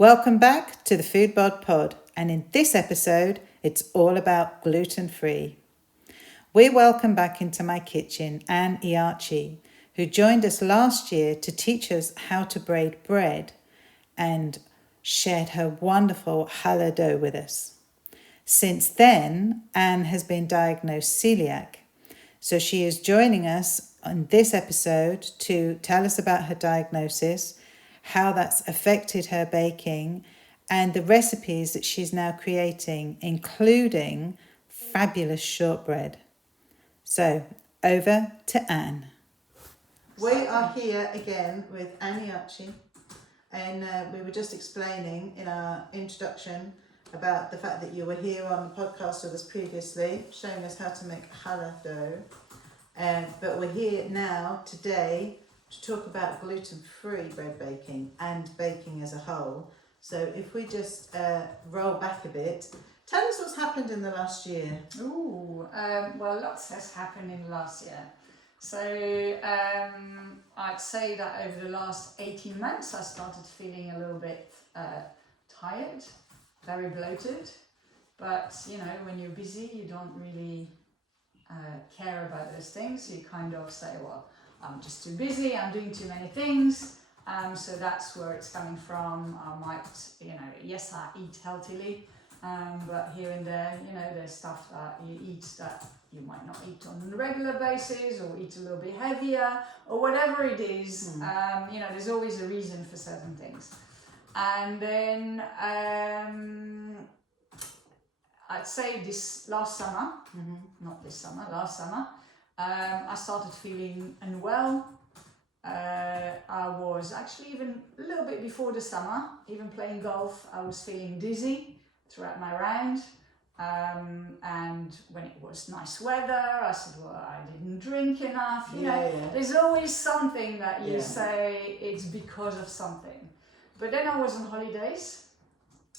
Welcome back to the Food Bod Pod, and in this episode, it's all about gluten-free. We welcome back into my kitchen Anne Iarchy, who joined us last year to teach us how to braid bread and shared her wonderful challah dough with us. Since then, Anne has been diagnosed celiac, so she is joining us on this episode to tell us about her diagnosis, how that's affected her baking, and the recipes that she's now creating, including fabulous shortbread. So, over to Anne. We are here again with Anne Iarchy, and we were just explaining in our introduction about the fact that you were here on the podcast with us previously, showing us how to make challah dough. But we're here now today to talk about gluten-free bread baking and baking as a whole. So if we just roll back a bit, tell us what's happened in the last year. Well, lots has happened in the last year. So I'd say that over the last 18 months, I started feeling a little bit tired, very bloated. But, you know, when you're busy, you don't really care about those things. So you kind of say, well, I'm just too busy, I'm doing too many things. So that's where it's coming from. I might, yes, I eat healthily, but here and there, there's stuff that you eat that you might not eat on a regular basis, or eat a little bit heavier, or whatever it is. There's always a reason for certain things. And then I'd say this last summer, last summer, I started feeling unwell. I was actually even a little bit before the summer, even playing golf, I was feeling dizzy throughout my round. And when it was nice weather, I said, well, I didn't drink enough. There's always something that you say it's because of something. But then I was on holidays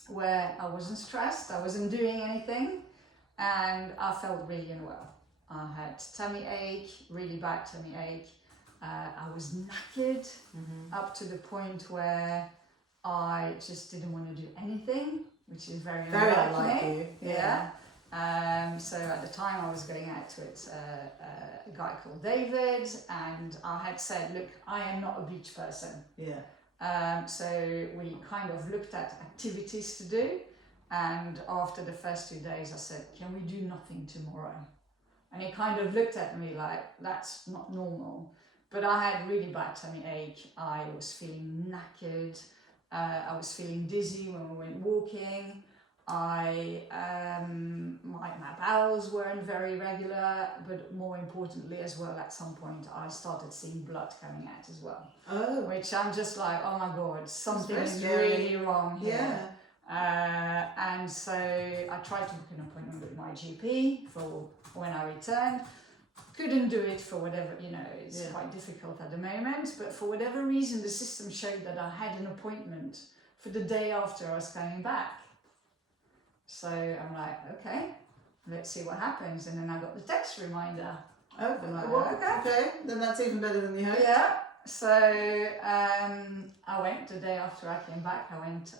where I wasn't stressed, I wasn't doing anything, and I felt really unwell. I had tummy ache, really bad tummy ache. I was knackered up to the point where I just didn't want to do anything, which is very like you. So at the time I was going out with a guy called David, and I had said, look, I am not a beach person. So we kind of looked at activities to do, and after the first 2 days I said, can we do nothing tomorrow? And he kind of looked at me like, that's not normal. But I had really bad tummy ache, I was feeling knackered, I was feeling dizzy when we went walking. My bowels weren't very regular, but more importantly as well, at some point I started seeing blood coming out as well. Which I'm just like, oh my God, something is really wrong here. And so I tried to book an appointment with my GP for when I returned. Couldn't do it for whatever, it's quite difficult at the moment, but for whatever reason the system showed that I had an appointment for the day after I was coming back. So I'm like, okay, let's see what happens. And then I got the text reminder. Okay, then that's even better than you hoped. Yeah, so I went the day after I came back, I went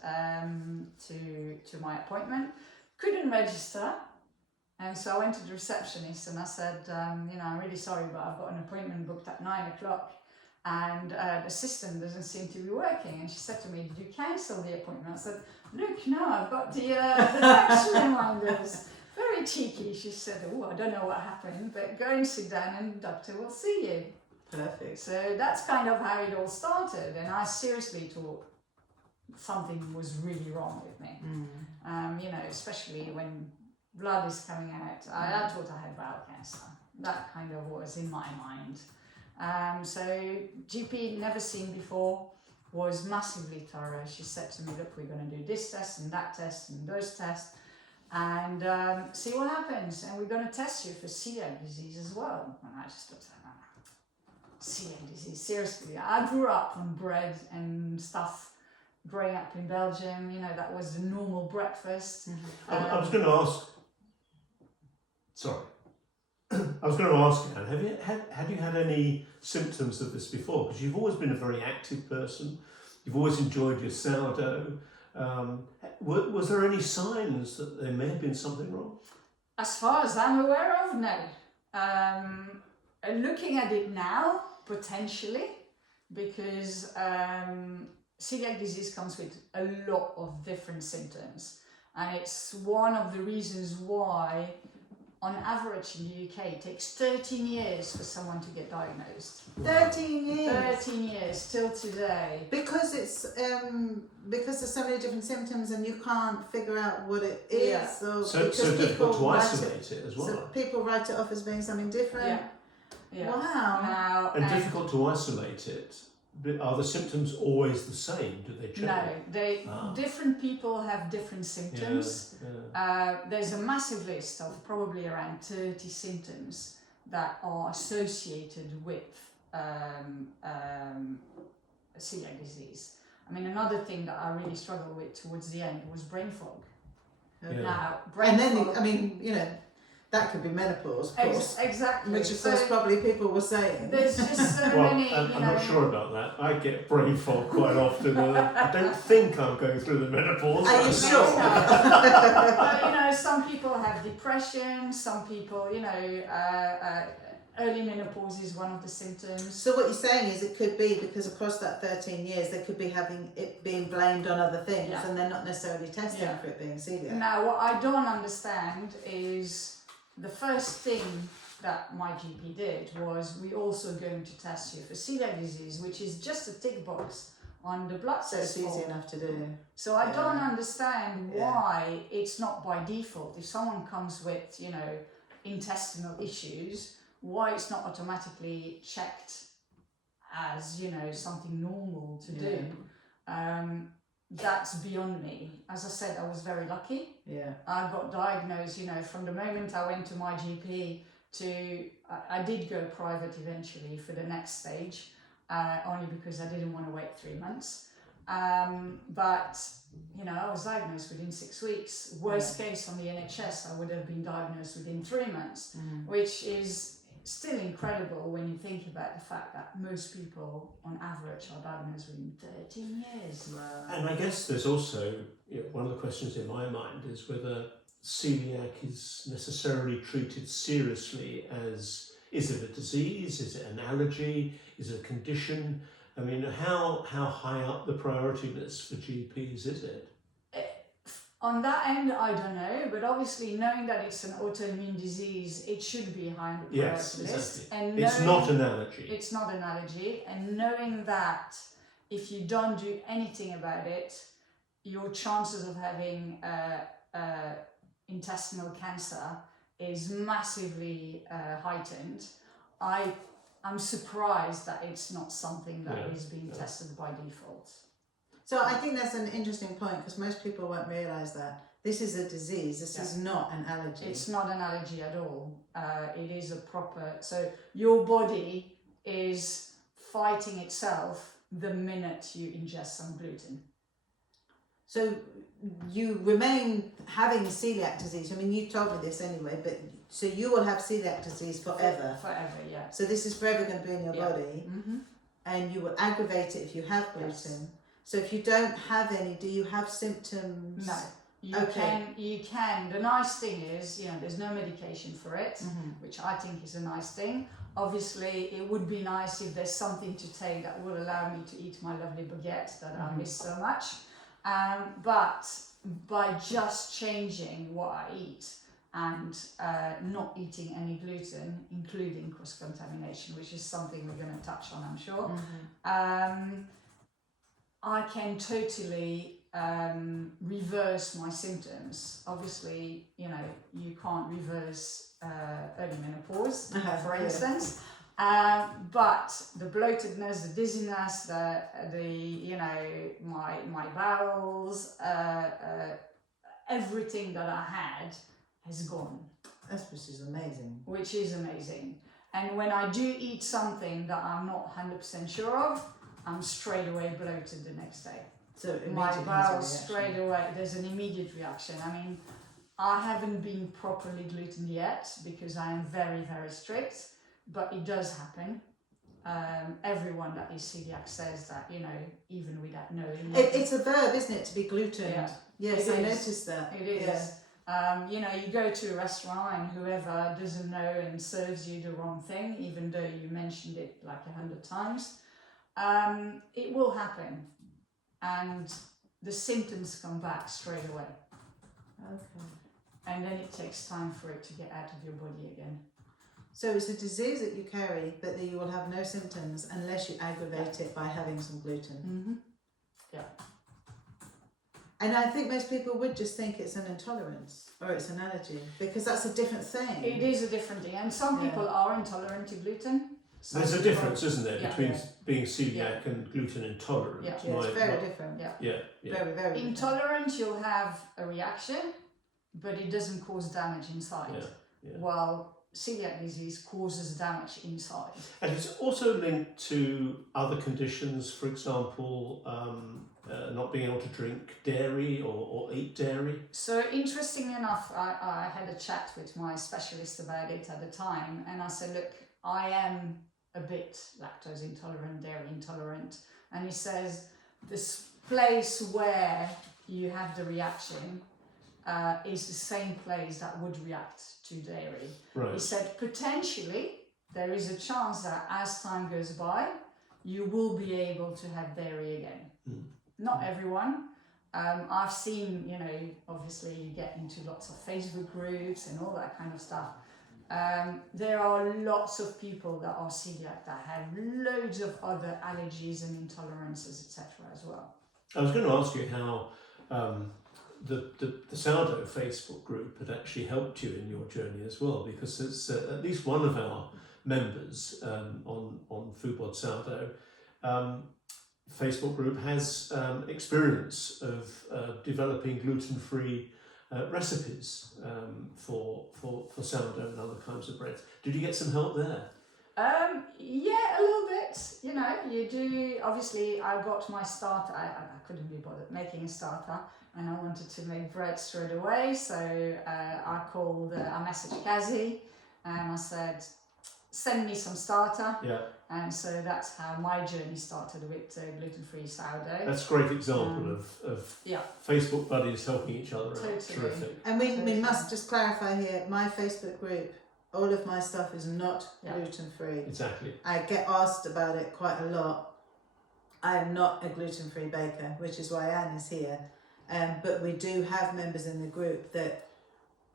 to my appointment, couldn't register. And so I went to the receptionist and I said, I'm really sorry, but I've got an appointment booked at 9:00 and the system doesn't seem to be working. And she said to me, did you cancel the appointment? I said, look, no, I've got the text reminders. Very cheeky. She said, I don't know what happened, but go and sit down and the doctor will see you. Perfect. So that's kind of how it all started. And I seriously thought something was really wrong with me. Especially when blood is coming out. I thought I had bowel cancer. That kind of was in my mind. So GP, never seen before, was massively thorough. She said to me, look, we're going to do this test and that test and those tests and see what happens. And we're going to test you for celiac disease as well. And I just thought, celiac disease, seriously. I grew up on bread and stuff. Growing up in Belgium, that was the normal breakfast. I was going to ask, Anne, have you had any symptoms of this before? Because you've always been a very active person. You've always enjoyed your sourdough. Was there any signs that there may have been something wrong? As far as I'm aware of, no. Looking at it now, potentially, because celiac disease comes with a lot of different symptoms, and it's one of the reasons why, on average in the UK, it takes 13 years for someone to get diagnosed. 13 years. 13 years, till today. Because it's because there's so many different symptoms and you can't figure out what it is. Yeah. So difficult to write isolate it as well. So people write it off as being something different. Yeah. Yeah. Wow. Now, And difficult to isolate it. But are the symptoms always the same? Do they change? No, different people have different symptoms. Yeah. There's a massive list of probably around 30 symptoms that are associated with celiac disease. I mean, another thing that I really struggled with towards the end was brain fog. Yeah. Now, brain fog. That could be menopause, of course. Exactly. Which, of course, probably people were saying. There's just so Well, many. I'm not sure about that. I get brain fog quite often. And I don't think I'm going through the menopause. Are you sure? But, some people have depression. Some people, early menopause is one of the symptoms. So what you're saying is it could be because across that 13 years they could be having it being blamed on other things, Yeah. and they're not necessarily testing for it being celiac. Now, what I don't understand is the first thing that my GP did was we're also going to test you for celiac disease, which is just a tick box on the blood So test it's easy form. enough to do. So I don't understand why it's not by default. If someone comes with, intestinal issues, why it's not automatically checked as, something normal to do. That's beyond me. As I said, I was very lucky. Yeah. I got diagnosed, from the moment I went to my GP to, I did go private eventually for the next stage, only because I didn't want to wait 3 months. But, I was diagnosed within 6 weeks. Worst case on the NHS, I would have been diagnosed within 3 months, which is still incredible when you think about the fact that most people on average are diagnosed within 13 years. And I guess there's also, one of the questions in my mind is whether celiac is necessarily treated seriously as, is it a disease, is it an allergy, is it a condition? I mean, how high up the priority list for GPs is it? On that end, I don't know, but obviously knowing that it's an autoimmune disease, it should be high on the priority list. Exactly. And it's not an allergy. It's not an allergy, and knowing that if you don't do anything about it, your chances of having intestinal cancer is massively heightened. I'm surprised that it's not something that is being tested by default. So I think that's an interesting point because most people won't realise that this is a disease. This is not an allergy. It's not an allergy at all. It is a proper. So your body is fighting itself the minute you ingest some gluten. So you remain having celiac disease. I mean, you told me this anyway, but so you will have celiac disease forever. Forever, yeah. So this is forever going to be in your body, and you will aggravate it if you have gluten. Yes. So if you don't have any, do you have symptoms? No. You can. The nice thing is, there's no medication for it, which I think is a nice thing. Obviously, it would be nice if there's something to take that will allow me to eat my lovely baguette that I miss so much. But by just changing what I eat and not eating any gluten, including cross-contamination, which is something we're going to touch on, I'm sure, I can totally reverse my symptoms. Obviously, you can't reverse early menopause, for instance. But the bloatedness, the dizziness, my bowels, everything that I had has gone. Which is amazing. Which is amazing. And when I do eat something that I'm not 100% sure of, I'm straight away bloated the next day. So my bowels straight away, there's an immediate reaction. I mean, I haven't been properly glutened yet because I am very, very strict, but it does happen. everyone that is celiac says that, you know, even without knowing. It's a verb, isn't it, to be gluten? Yeah. Yes, It I is. noticed that. It is. Yeah. You know, you go to a restaurant and whoever doesn't know and serves you the wrong thing, even though you mentioned it like 100 times, it will happen. And the symptoms come back straight away. Okay. And then it takes time for it to get out of your body again. So it's a disease that you carry, but that you will have no symptoms unless you aggravate it by having some gluten. Mm-hmm. Yeah. And I think most people would just think it's an intolerance or it's an allergy, because that's a different thing. It is a different thing. And some people are intolerant to gluten. There's a difference, isn't there, between Yeah. being celiac and gluten intolerant? Yeah. Yeah, it's very different. Yeah. Very, very different. Intolerant, you'll have a reaction, but it doesn't cause damage inside. Yeah. While celiac disease causes damage inside. And it's also linked to other conditions, for example, not being able to drink dairy or eat dairy. So interestingly enough, I had a chat with my specialist about it at the time, and I said, look, I am a bit lactose intolerant, dairy intolerant, and he says, this place where you have the reaction is the same place that would react to dairy. Right. He said, potentially, there is a chance that as time goes by, you will be able to have dairy again. Not everyone. I've seen, you know, obviously you get into lots of Facebook groups and all that kind of stuff. There are lots of people that are celiac that have loads of other allergies and intolerances, etc. as well. I was going to ask you how the Sourdough Facebook group had actually helped you in your journey as well, because it's at least one of our members on Foodbod Sourdough Facebook group has experience of developing gluten-free recipes for sourdough and other kinds of breads. Did you get some help there? Yeah, a little bit. You know, you do. Obviously, I got my starter. I couldn't be bothered making a starter, and I wanted to make bread straight away. So I called. I messaged Kazi, and I said, "Send me some starter." Yeah. And so that's how my journey started with gluten-free sourdough. That's a great example of Facebook buddies helping each other out. Terrific. And we must just clarify here, my Facebook group, all of my stuff is not gluten-free. Exactly. I get asked about it quite a lot. I am not a gluten-free baker, which is why Anne is here. But we do have members in the group that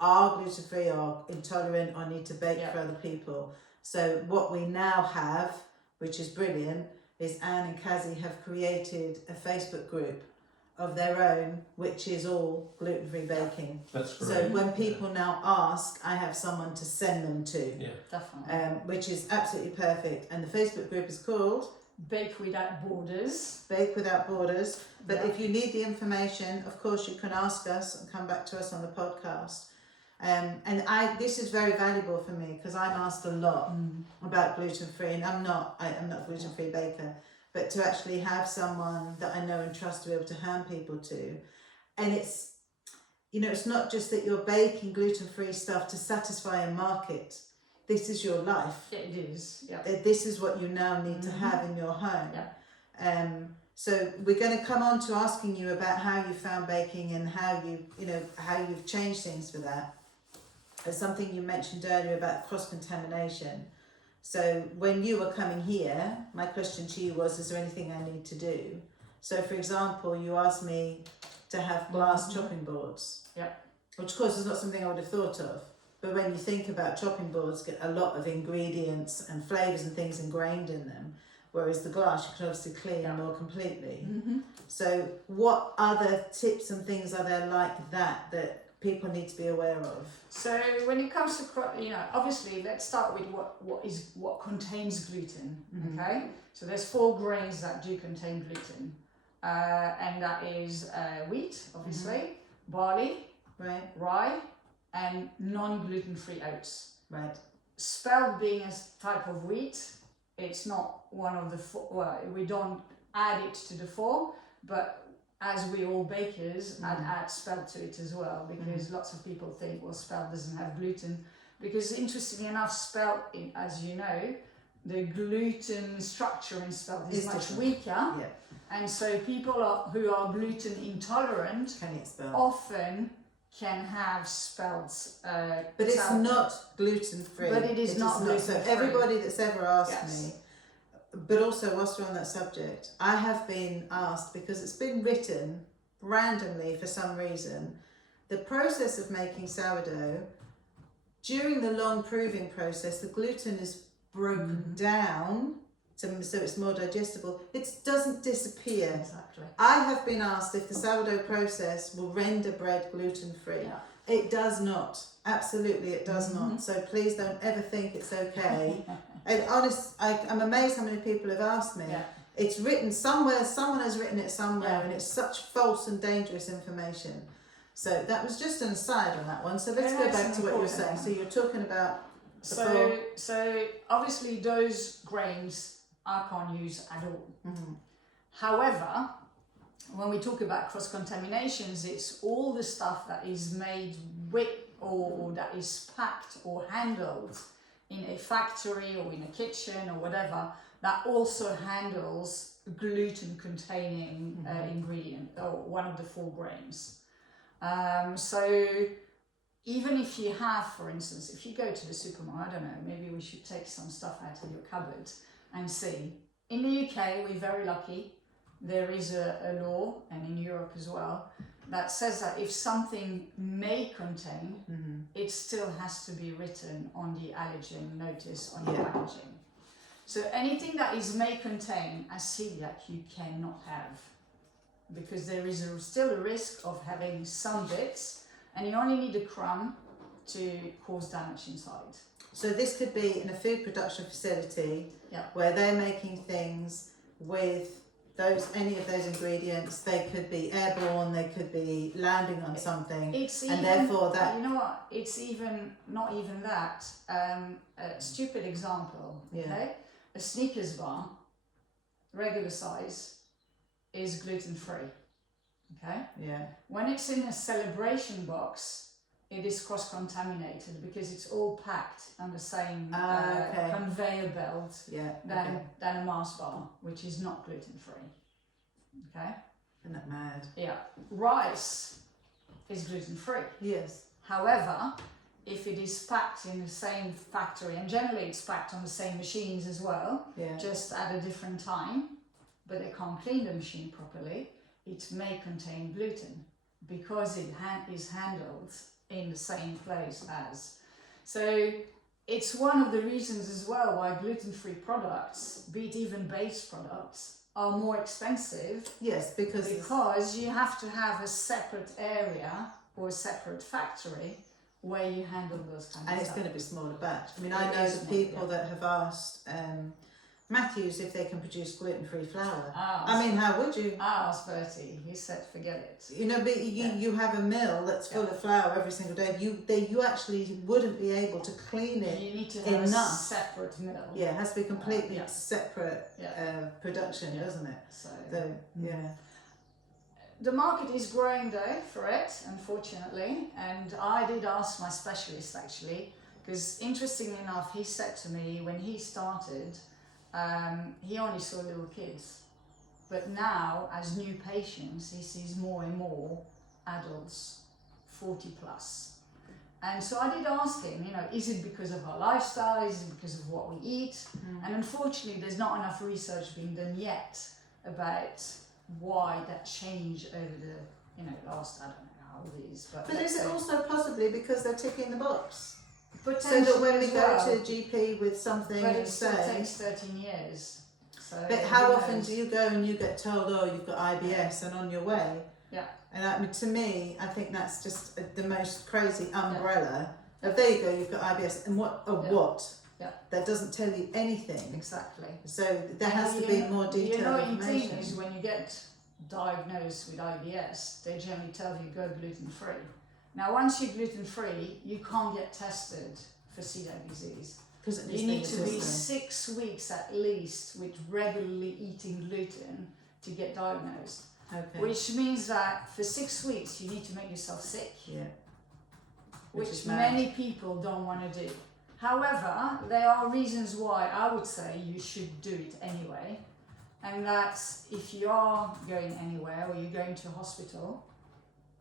are gluten-free or intolerant or need to bake for other people. So what we now have, which is brilliant, is Anne and Kazi have created a Facebook group of their own, which is all gluten-free baking. That's great. So when people now ask, I have someone to send them to. Yeah, definitely. Which is absolutely perfect. And the Facebook group is called Bake Without Borders. Bake Without Borders. But if you need the information, of course, you can ask us and come back to us on the podcast. And this is very valuable for me because I'm asked a lot about gluten-free, and I'm not a gluten-free baker, but to actually have someone that I know and trust to be able to hand people to. And it's, you know, it's not just that you're baking gluten-free stuff to satisfy a market. This is your life. It is, yeah. This is what you now need to have in your home. Yeah. So we're going to come on to asking you about how you found baking and how you've changed things for that. There's something you mentioned earlier about cross-contamination. So when you were coming here, my question to you was, is there anything I need to do? So for example, you asked me to have glass chopping boards. Yeah. Which of course is not something I would have thought of. But when you think about chopping boards, get a lot of ingredients and flavours and things ingrained in them. Whereas the glass, you can obviously clean more completely. So what other tips and things are there like that people need to be aware of? So when it comes to, you know, obviously let's start with what contains gluten. Okay, so there's 4 grains that do contain gluten, and that is wheat, obviously, barley, rye, and non-gluten-free oats. Right. Spelt being a type of wheat, it's not one of the 4. Well, we don't add it to the 4, but as we all bakers, add spelt to it as well, because lots of people think, well, spelt doesn't have gluten. Because interestingly enough, spelt, as you know, the gluten structure in spelt is It's much different. weaker, Yeah. and so people who are gluten intolerant Can eat spelt. often can have spelt. But it's sourdough. not gluten free. But it is not gluten So free. everybody that's ever asked Yes. me, but also whilst we're on that subject, I have been asked, because it's been written randomly for some reason, the process of making sourdough, during the long proving process, the gluten is broken down so it's more digestible. It doesn't disappear. Exactly. I have been asked if the sourdough process will render bread gluten free. Yeah. It does not. Absolutely, it does not. So please don't ever think it's okay. And I'm amazed how many people have asked me. Yeah. It's written somewhere, someone has written it somewhere, Yeah. and it's such false and dangerous information. So that was just an aside on that one. So let's Yeah, go it's back an to what you were important saying. one. So you're talking about So obviously those grains I can't use at all. However, when we talk about cross contaminations, it's all the stuff that is made with or that is packed or handled in a factory or in a kitchen or whatever that also handles gluten containing ingredient or one of the 4 grains. So even if you have, for instance, if you go to the supermarket, I don't know, maybe we should take some stuff out of your cupboard and see. In the UK, we're very lucky. There is a law, and in Europe as well, that says that if something may contain, it still has to be written on the allergen notice on the packaging. So anything that is may contain as celiac, you cannot have, because there is still a risk of having some bits, and you only need a crumb to cause damage inside. So this could be in a food production facility where they're making things with any of those ingredients. They could be airborne, they could be landing on something, therefore that... You know what, it's even, not even that, a stupid example, okay? A Snickers bar, regular size, is gluten-free, okay? Yeah. When it's in a celebration box, it is cross-contaminated because it's all packed on the same conveyor belt than a Mars bar, which is not gluten-free. Okay? Isn't that mad? Yeah. Rice is gluten-free. Yes. However, if it is packed in the same factory, and generally it's packed on the same machines as well, just at a different time, but they can't clean the machine properly, it may contain gluten because it is handled in the same place as. So it's one of the reasons as well why gluten-free products, be it even based products, are more expensive. Yes, because you have to have a separate area or a separate factory where you handle those kinds of stuff. And it's going to be smaller batch. I mean, I know the people that have asked Matthews if they can produce gluten-free flour. I mean, how would you? I asked Bertie. He said, forget it. You know, but you have a mill that's full of flour every single day. You actually wouldn't be able to clean it. You need to have a separate mill. Yeah, it has to be completely separate production, doesn't it? So the market is growing though for it, unfortunately. And I did ask my specialist actually, because interestingly enough, he said to me when he started, he only saw little kids, but now as new patients he sees more and more adults 40 plus. And so I did ask him, you know, is it because of our lifestyle, is it because of what we eat? And unfortunately there's not enough research being done yet about why that changed over the last, I don't know how old it is, but is it also possibly because they're ticking the box? So potentially that when we well, go to GP with something but and it still say... takes 13 years. So But how often do you go and you get told, oh, you've got IBS and on your way? Yeah. And I mean, to me, I think that's just the most crazy umbrella. Of there you go, you've got IBS, and what? What? Yeah. That doesn't tell you anything. Exactly. So there has to be more detailed information. The thing is, when you get diagnosed with IBS, they generally tell you go gluten-free. Now, once you're gluten-free, you can't get tested for celiac disease. You need to be 6 weeks at least with regularly eating gluten to get diagnosed. Okay. Which means that for 6 weeks you need to make yourself sick. Yeah. Which many people don't want to do. However, there are reasons why I would say you should do it anyway. And that's if you are going anywhere or you're going to a hospital,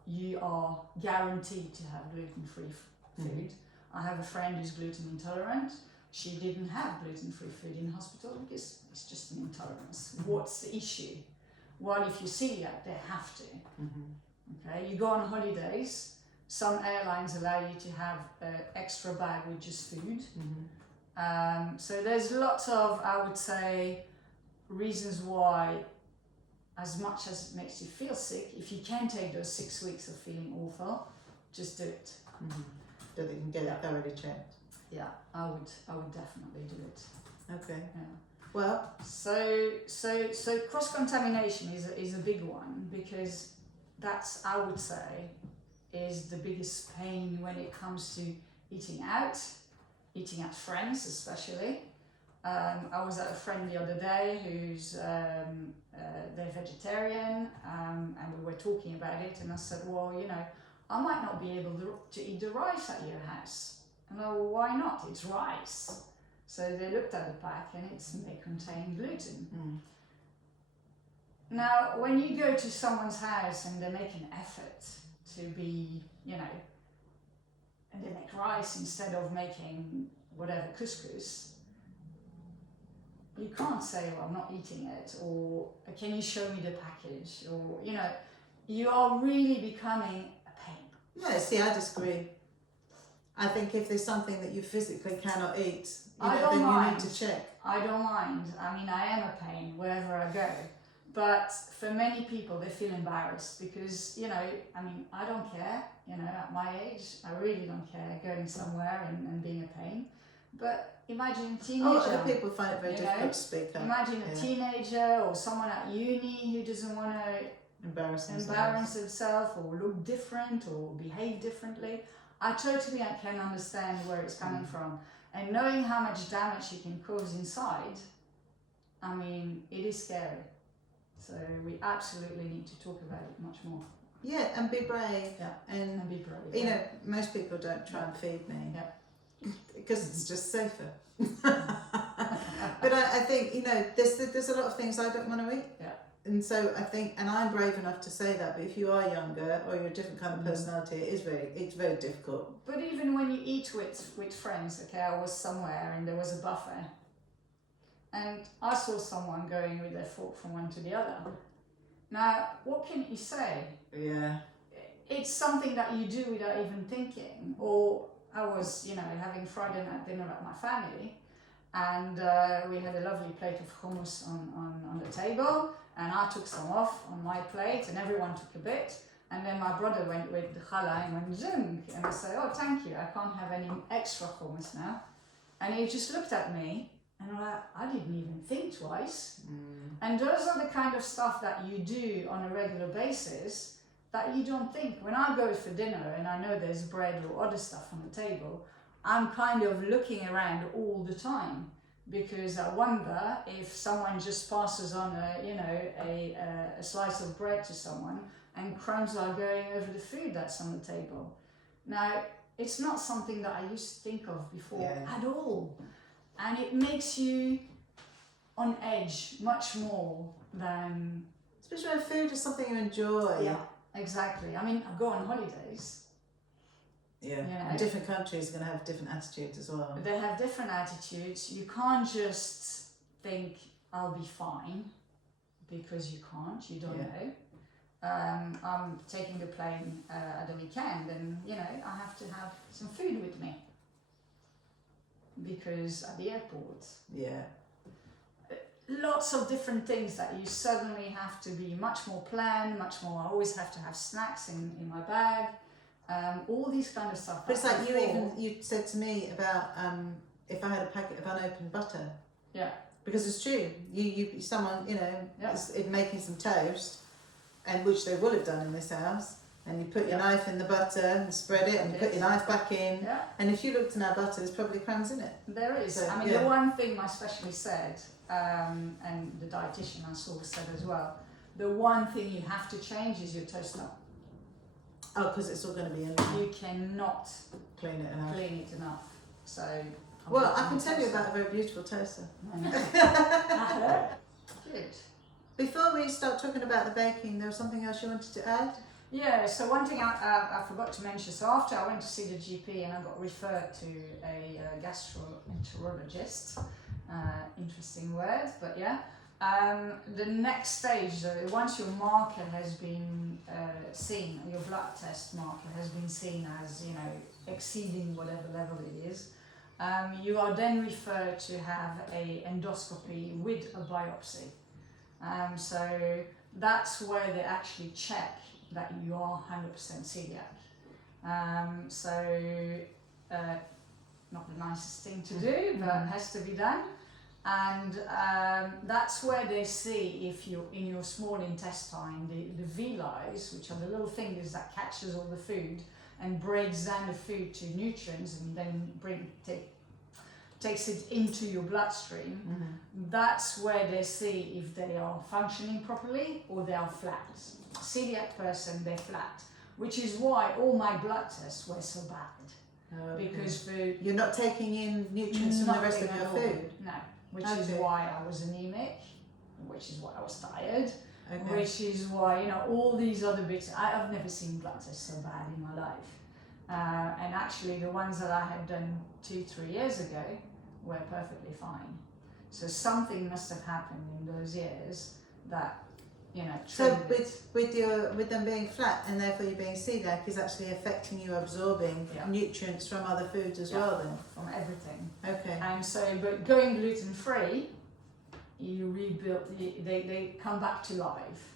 you are guaranteed to have gluten-free food. I have a friend who's gluten intolerant. She didn't have gluten-free food in hospital because it's just an intolerance. What's the issue? Well, if you're celiac, they have to. Okay, you go on holidays. Some airlines allow you to have an extra bag with just food. So there's lots of, I would say, reasons why, as much as it makes you feel sick, if you can take those 6 weeks of feeling awful, just do it. So they can get it thoroughly checked. Yeah, I would definitely do it. Okay. Yeah. Well, So cross-contamination is a big one, because that's, I would say, is the biggest pain when it comes to eating out friends especially. I was at a friend the other day who's they're vegetarian, and we were talking about it, and I said, well, you know, I might not be able to eat the rice at your house. And I, well, why not? It's rice. So they looked at the pack, and they contain gluten. Now, when you go to someone's house and they make an effort to be, you know, and they make rice instead of making whatever couscous, you can't say, well, I'm not eating it, or can you show me the package, or, you know, you are really becoming a pain. no, see, I disagree. I think if there's something that you physically cannot eat, then you need to check. I don't mind. I mean, I am a pain wherever I go. But for many people, they feel embarrassed because, you know, I mean, I don't care, you know, at my age, I really don't care going somewhere and being a pain. But imagine a teenager. Other people find it very difficult to speak up. Imagine a teenager or someone at uni who doesn't want to embarrass himself or look different or behave differently. I totally can understand where it's coming from. And knowing how much damage it can cause inside, I mean, it is scary. So we absolutely need to talk about it much more. Yeah, and be brave. Yeah, and be brave. You know, most people don't try and feed me. Yeah. Because it's just safer. But I think, you know, there's a lot of things I don't want to eat. Yeah. And so I think, and I'm brave enough to say that, but if you are younger or you're a different kind of personality, it's very difficult. But even when you eat with friends, okay, I was somewhere and there was a buffet, and I saw someone going with their fork from one to the other. Now, what can you say? Yeah. It's something that you do without even thinking. Or I was, you know, having Friday night dinner at my family, and we had a lovely plate of hummus on the table, and I took some off on my plate, and everyone took a bit. And then my brother went with the challah and went zoom, and I said, oh, thank you, I can't have any extra hummus now. And he just looked at me, and I didn't even think twice. And those are the kind of stuff that you do on a regular basis that you don't think. When I go for dinner and I know there's bread or other stuff on the table, I'm kind of looking around all the time, because I wonder if someone just passes on a slice of bread to someone and crumbs are going over the food that's on the table. Now, it's not something that I used to think of before at all. And it makes you on edge much more than... Especially when food is something you enjoy. Yeah, exactly. I mean, I go on holidays. Yeah, you know, different countries are going to have different attitudes as well. They have different attitudes. You can't just think, I'll be fine, because you can't, you don't know. I'm taking the plane at the weekend, and, you know, I have to have some food with me. Because at the airport, lots of different things that you suddenly have to be much more planned, much more. I always have to have snacks in my bag, all these kind of stuff. But it's like you said to me about if I had a packet of unopened butter. Yeah. Because it's true. Someone, you know, is making some toast, and which they will have done in this house. And you put your knife in the butter and spread it, and you put your knife back in. Yeah. And if you looked in our butter, there's probably crumbs in it. There is. So, I mean, the one thing my specialist said, and the dietitian I saw said as well, the one thing you have to change is your toaster. Oh, because it's all going to be in there. You cannot clean it enough. So. Well, I can tell you about a very beautiful toaster. Good. Before we start talking about the baking, there was something else you wanted to add? Yeah, so one thing I forgot to mention, so after I went to see the GP and I got referred to a gastroenterologist, interesting word, but yeah, the next stage, once your marker has been seen, your blood test marker has been seen as, you know, exceeding whatever level it is, you are then referred to have a endoscopy with a biopsy. So that's where they actually check that you are 100% celiac. Not the nicest thing to do, but it has to be done. And that's where they see if you, in your small intestine, the villi, which are the little fingers that catches all the food and breaks down the food to nutrients and then takes it into your bloodstream. That's where they see if they are functioning properly or they are flat. Celiac person, they're flat, which is why all my blood tests were so bad. Because you're not taking in nutrients from the rest of your food? No, which is why I was anemic, which is why I was tired, which is why, you know, all these other bits. I've never seen blood tests so bad in my life. And actually the ones that I had done 2-3 years ago were perfectly fine. So something must have happened in those years that, you know, so with them being flat and therefore you being celiac is actually affecting you absorbing nutrients from other foods as well then? From everything. Okay. And so, but going gluten free, you rebuild, they come back to life.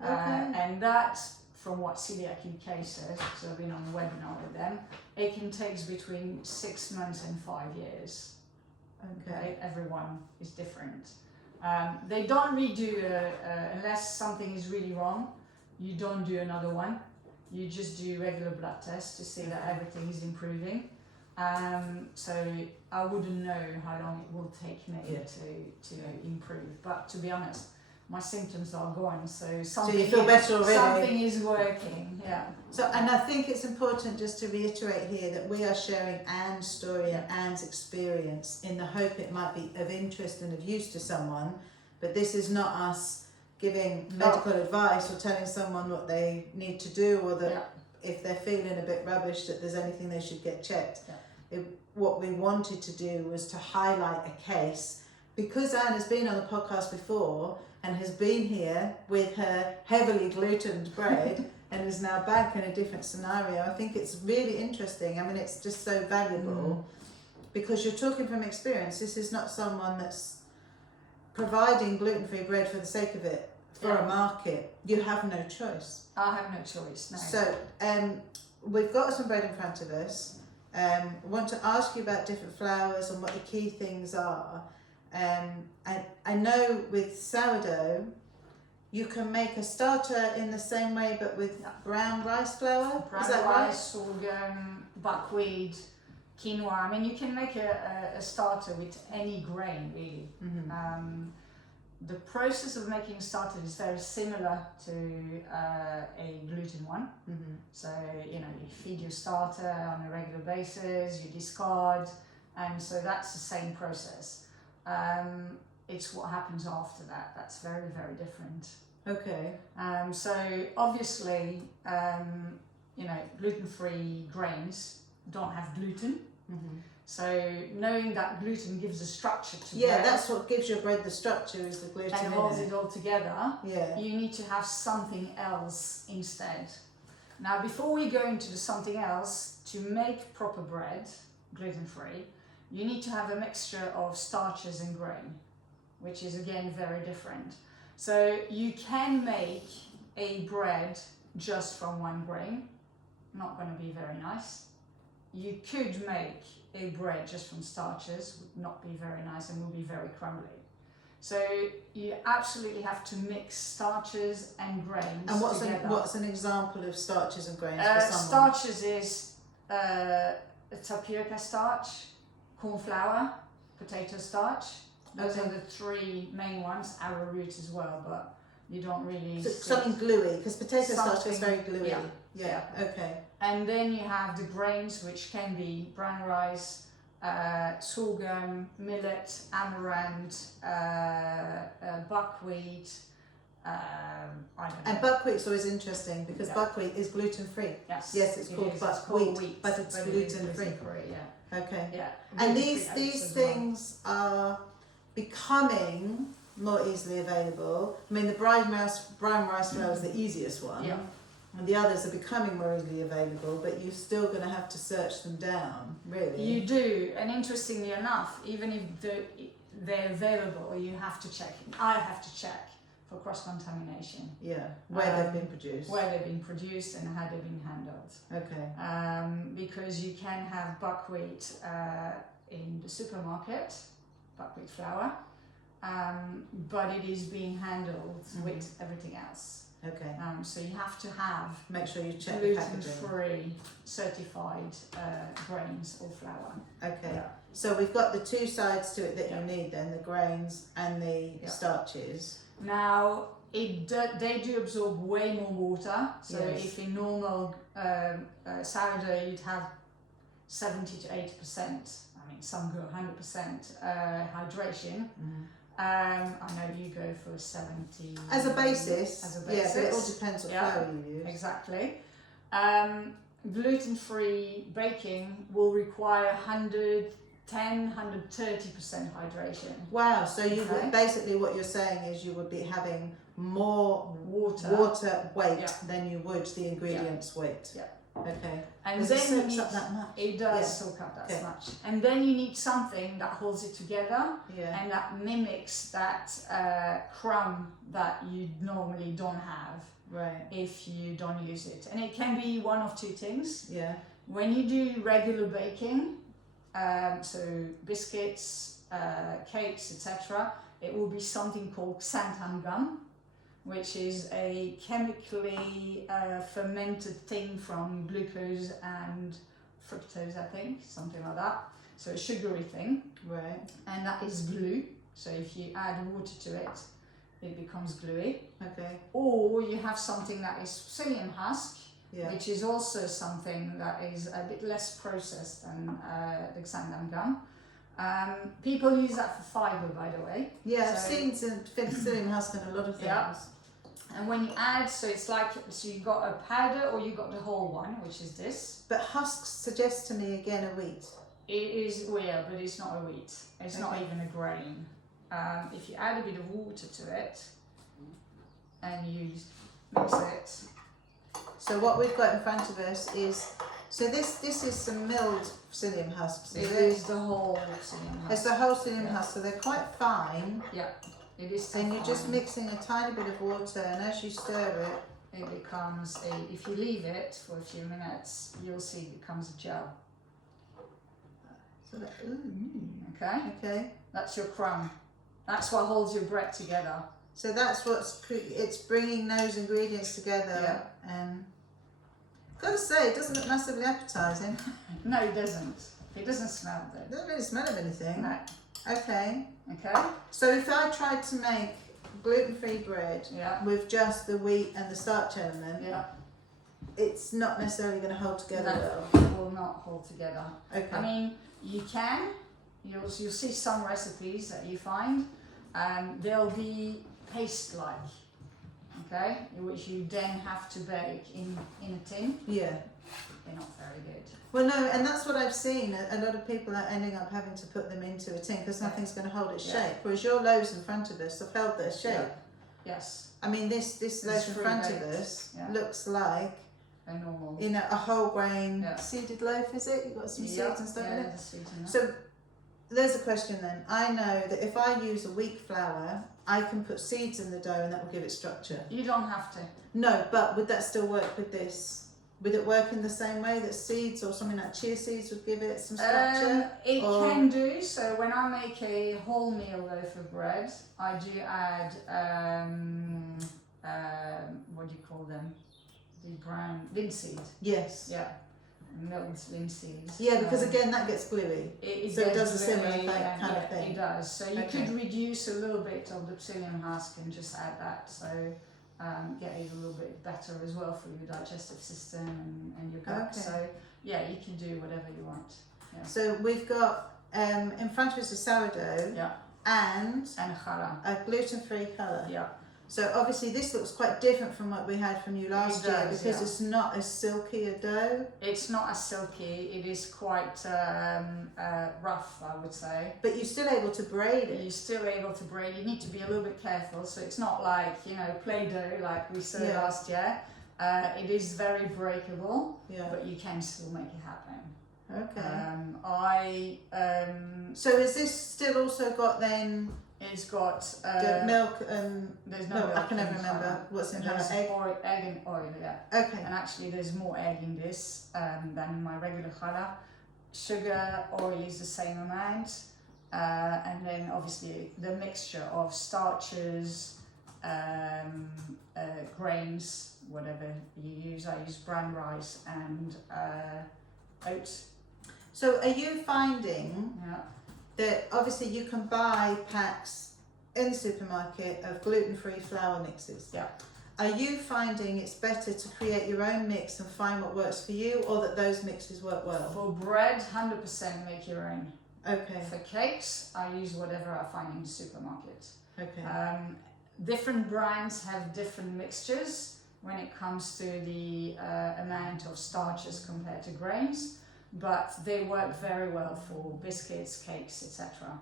And that's from what Celiac UK says, so I've been on a webinar with them, it can take between 6 months and 5 years. Okay, everyone is different. They don't redo, unless something is really wrong, you don't do another one. You just do regular blood tests to see that everything is improving. So I wouldn't know how long it will take me to improve. But to be honest, my symptoms are gone, so something, you feel better already. Something is working, yeah. So, and I think it's important just to reiterate here that we are sharing Anne's story and Anne's experience in the hope it might be of interest and of use to someone, but this is not us giving medical advice or telling someone what they need to do, or that if they're feeling a bit rubbish that there's anything they should get checked. What we wanted to do was to highlight a case, because Anne has been on the podcast before and has been here with her heavily glutened bread and is now back in a different scenario. I think it's really interesting. I mean, it's just so valuable because you're talking from experience. This is not someone that's providing gluten-free bread for the sake of it, for a market. You have no choice. I have no choice, no. So we've got some bread in front of us. I want to ask you about different flours and what the key things are. I know with sourdough, you can make a starter in the same way, but with brown rice flour. Brown rice, sorghum, buckwheat, quinoa. I mean, you can make a starter with any grain, really. The process of making a starter is very similar to a gluten one. So, you know, you feed your starter on a regular basis, you discard, and so that's the same process. It's what happens after that that's very, very different. Okay. So obviously, you know, gluten-free grains don't have gluten. So knowing that gluten gives a structure to bread. That's what gives your bread the structure, is the gluten and holds it all together. Yeah. You need to have something else instead. Now, before we go into the something else, to make proper bread, gluten-free, you need to have a mixture of starches and grain, which is again very different. So you can make a bread just from one grain, not going to be very nice. You could make a bread just from starches, would not be very nice and will be very crumbly. So you absolutely have to mix starches and grains together. What's an example of starches and grains for someone? Starches is tapioca starch, corn flour, potato starch. Those are the three main ones. Arrowroot as well, but you don't really. So something gluey, because potato starch is very gluey. Yeah. Okay. And then you have the grains, which can be brown rice, sorghum, millet, amaranth, buckwheat. I don't know. And buckwheat's always interesting because Yeah. buckwheat is gluten free. Yes, It's called is. buckwheat, but it's gluten free. Yeah. Okay. Yeah. And Gluten-free oats these as well. things are becoming more easily available. I mean, the brown rice flour is the easiest one. Yeah. And the others are becoming more easily available, but you're still going to have to search them down, really. You do, and interestingly enough, even if they're available, you have to check. I have to check for cross-contamination. Yeah, where they've been produced. Where they've been produced and how they've been handled. Okay. Because you can have buckwheat in the supermarket, buckwheat flour, but it is being handled with everything else. Okay. So you have to have make sure you check the packaging. Gluten-free certified grains or flour. Okay. Yeah. So we've got the two sides to it that you need then, the grains and the starches. Now, they do absorb way more water. So Yes. if in normal sourdough you'd have 70 to 80%, I mean some go 100% hydration. I know you go for 70 as a basis. Yeah, but it all depends what flour you use. Exactly. Gluten-free baking will require 110, 130% hydration. Wow, so you would, basically what you're saying is you would be having more water weight than you would the ingredients weight. Yeah. Okay. And does then it soak up that much? It does soak up that much. And then you need something that holds it together and that mimics that crumb that you normally don't have if you don't use it. And it can be one of two things. Yeah. When you do regular baking, so biscuits, cakes, etc., it will be something called xanthan gum, which is a chemically fermented thing from glucose and fructose, I think, something like that. So a sugary thing. Right. And that is glue. So if you add water to it, it becomes gluey. Okay. Or you have something that is psyllium husk, which is also something that is a bit less processed than the xanthan gum. People use that for fibre, by the way. Yeah, so, seeds and psyllium husk and a lot of things. Yeah. And when you add, so it's like, so you got a powder or you got the whole one, which is this. But husks suggest to me again a wheat. It is, well, yeah, but it's not a wheat. It's not even a grain. If you add a bit of water to it and you mix it. So what we've got in front of us is, so this is some milled psyllium husks. It is the whole psyllium husk. It's the whole psyllium husk, so they're quite fine. Yeah. It is and you're just mixing a tiny bit of water, and as you stir it, it becomes if you leave it for a few minutes, you'll see it becomes a gel. So that, okay. That's your crumb. That's what holds your bread together. So that's it's bringing those ingredients together. And gotta say, it doesn't look massively appetizing. No, it doesn't. It doesn't smell good. It doesn't really smell of anything. No. Okay. Okay. So if I tried to make gluten-free bread with just the wheat and the starch element, it's not necessarily going to hold together well. It will not hold together. Okay. I mean, you can. You'll see some recipes that you find, they'll be paste-like. Okay, which you then have to bake in a tin. Yeah. They're not very good. Well, no, and that's what I've seen. A lot of people are ending up having to put them into a tin because nothing's going to hold its shape. Whereas your loaves in front of us have held their shape. Yes. I mean, this loaf in front of us looks like a normal, a whole grain seeded loaf. Is it? You've got some seeds and stuff in it. So there's a question then. I know that if I use a weak flour, I can put seeds in the dough and that will give it structure. You don't have to. No, but would that still work with this? Would it work in the same way that seeds or something like chia seeds would give it some structure? It can do. So when I make a wholemeal loaf of bread, I do add, what do you call them? The brown linseed. Yes. Yeah. Milled linseed. Yeah, because again that gets gluey. It does a similar kind of thing. It does. So you could reduce a little bit of the psyllium husk and just add that. So get it a little bit better as well for your digestive system and your gut. So yeah, you can do whatever you want. Yeah. So we've got in front of us a sourdough Yeah. and challah. a gluten-free challah. Yeah. So obviously this looks quite different from what we had from you last year does, because yeah. it's not as silky a dough. It's not as silky. It is quite rough, I would say. But you're still able to braid it. You're still able to braid. You need to be a little bit careful. So it's not like, Play-Doh like we saw last year. It is very breakable, but you can still make it happen. Okay. So has this still also got then? It's got the milk and there's no milk. I can never remember what's in there's challah. egg and oil. Yeah. Okay. And actually, there's more egg in this than in my regular challah. Sugar, oil is the same amount, and then obviously the mixture of starches, grains, whatever you use. I use brown rice and oats. So are you finding that obviously you can buy packs in the supermarket of gluten-free flour mixes? Yeah. Are you finding it's better to create your own mix and find what works for you, or that those mixes work well? For bread, 100% make your own. Okay. For cakes, I use whatever I find in the supermarket. Okay. Different brands have different mixtures when it comes to the amount of starches compared to grains, but they work very well for biscuits, cakes, etc.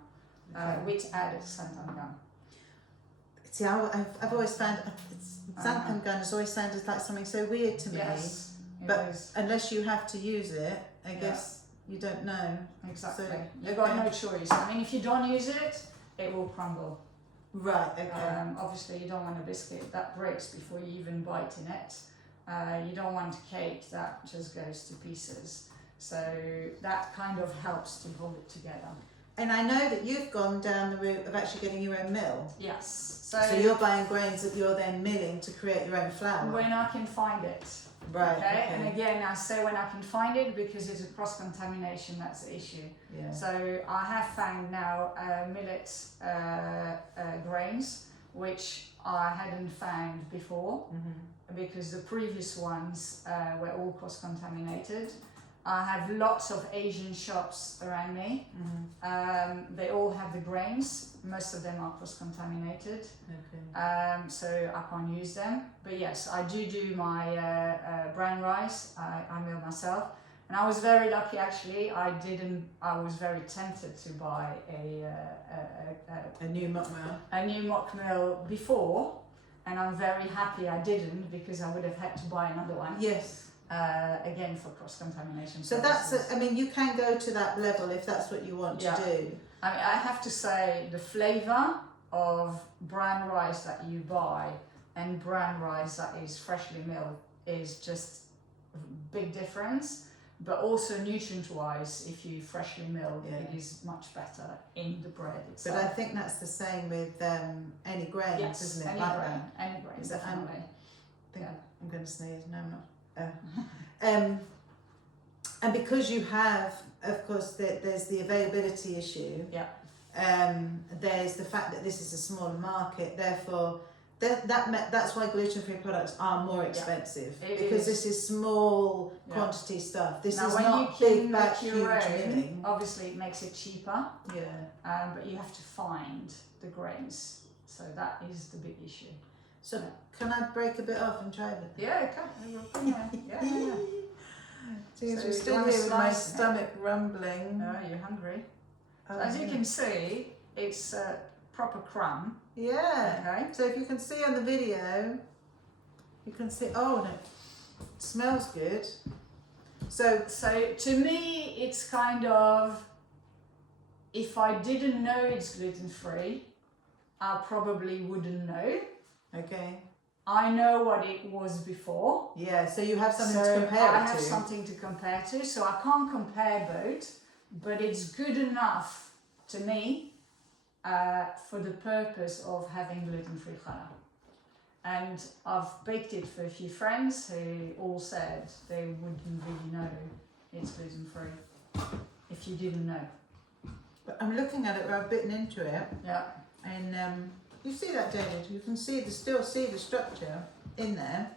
With added santan gum. See, I've always found santan gum has always sounded like something so weird to me. Yes, but unless you have to use it, I guess you don't know. Exactly. So, you've got no choice. I mean, if you don't use it, it will crumble. Right. Okay. Obviously, you don't want a biscuit that breaks before you even bite in it. You don't want a cake that just goes to pieces. So that kind of helps to hold it together. And I know that you've gone down the route of actually getting your own mill. Yes. So you're buying grains that you're then milling to create your own flour. When I can find it. Right. Okay. And again, I say when I can find it because it's a cross-contamination, that's the issue. Yeah. So I have found now millet grains, which I hadn't found before because the previous ones were all cross-contaminated. I have lots of Asian shops around me. They all have the grains. Most of them are cross-contaminated. Okay. So I can't use them. But yes, I do my brown rice. I mill myself. And I was very lucky actually. I was very tempted to buy A new mock mill. A new mock mill before. And I'm very happy I didn't because I would have had to buy another one. Yes. Again for cross-contamination. So that's, I mean, you can go to that level if that's what you want to do. I mean, I have to say the flavour of brown rice that you buy and brown rice that is freshly milled is just a big difference. But also nutrient-wise, if you freshly milled, it is much better in the bread itself. But I think that's the same with any grains, isn't it? Any like grain, that. any grain, definitely. I'm going to sneeze. No, I'm not. And because you have, of course, there's the availability issue. Yeah. There's the fact that this is a smaller market, therefore that's why gluten-free products are more expensive because this is small quantity stuff. This is not big batch, huge milling. Obviously, it makes it cheaper. Yeah. But you have to find the grains, so that is the big issue. So can I break a bit off and try it? Yeah, okay. Yeah. So So I'm still here with my stomach rumbling. You're hungry. So as you can see, it's a proper crumb. Yeah. Okay. So if you can see on the video, you can see. Oh, no, it smells good. So to me, it's kind of, if I didn't know it's gluten-free, I probably wouldn't know. Okay. I know what it was before. Yeah, so you have something to compare it to. I have something to compare to, so I can't compare both, but it's good enough to me for the purpose of having gluten-free challah. And I've baked it for a few friends who all said they wouldn't really know it's gluten-free if you didn't know. But I'm looking at it where I've bitten into it. Yeah. And you see that, David? You can still see the structure in there.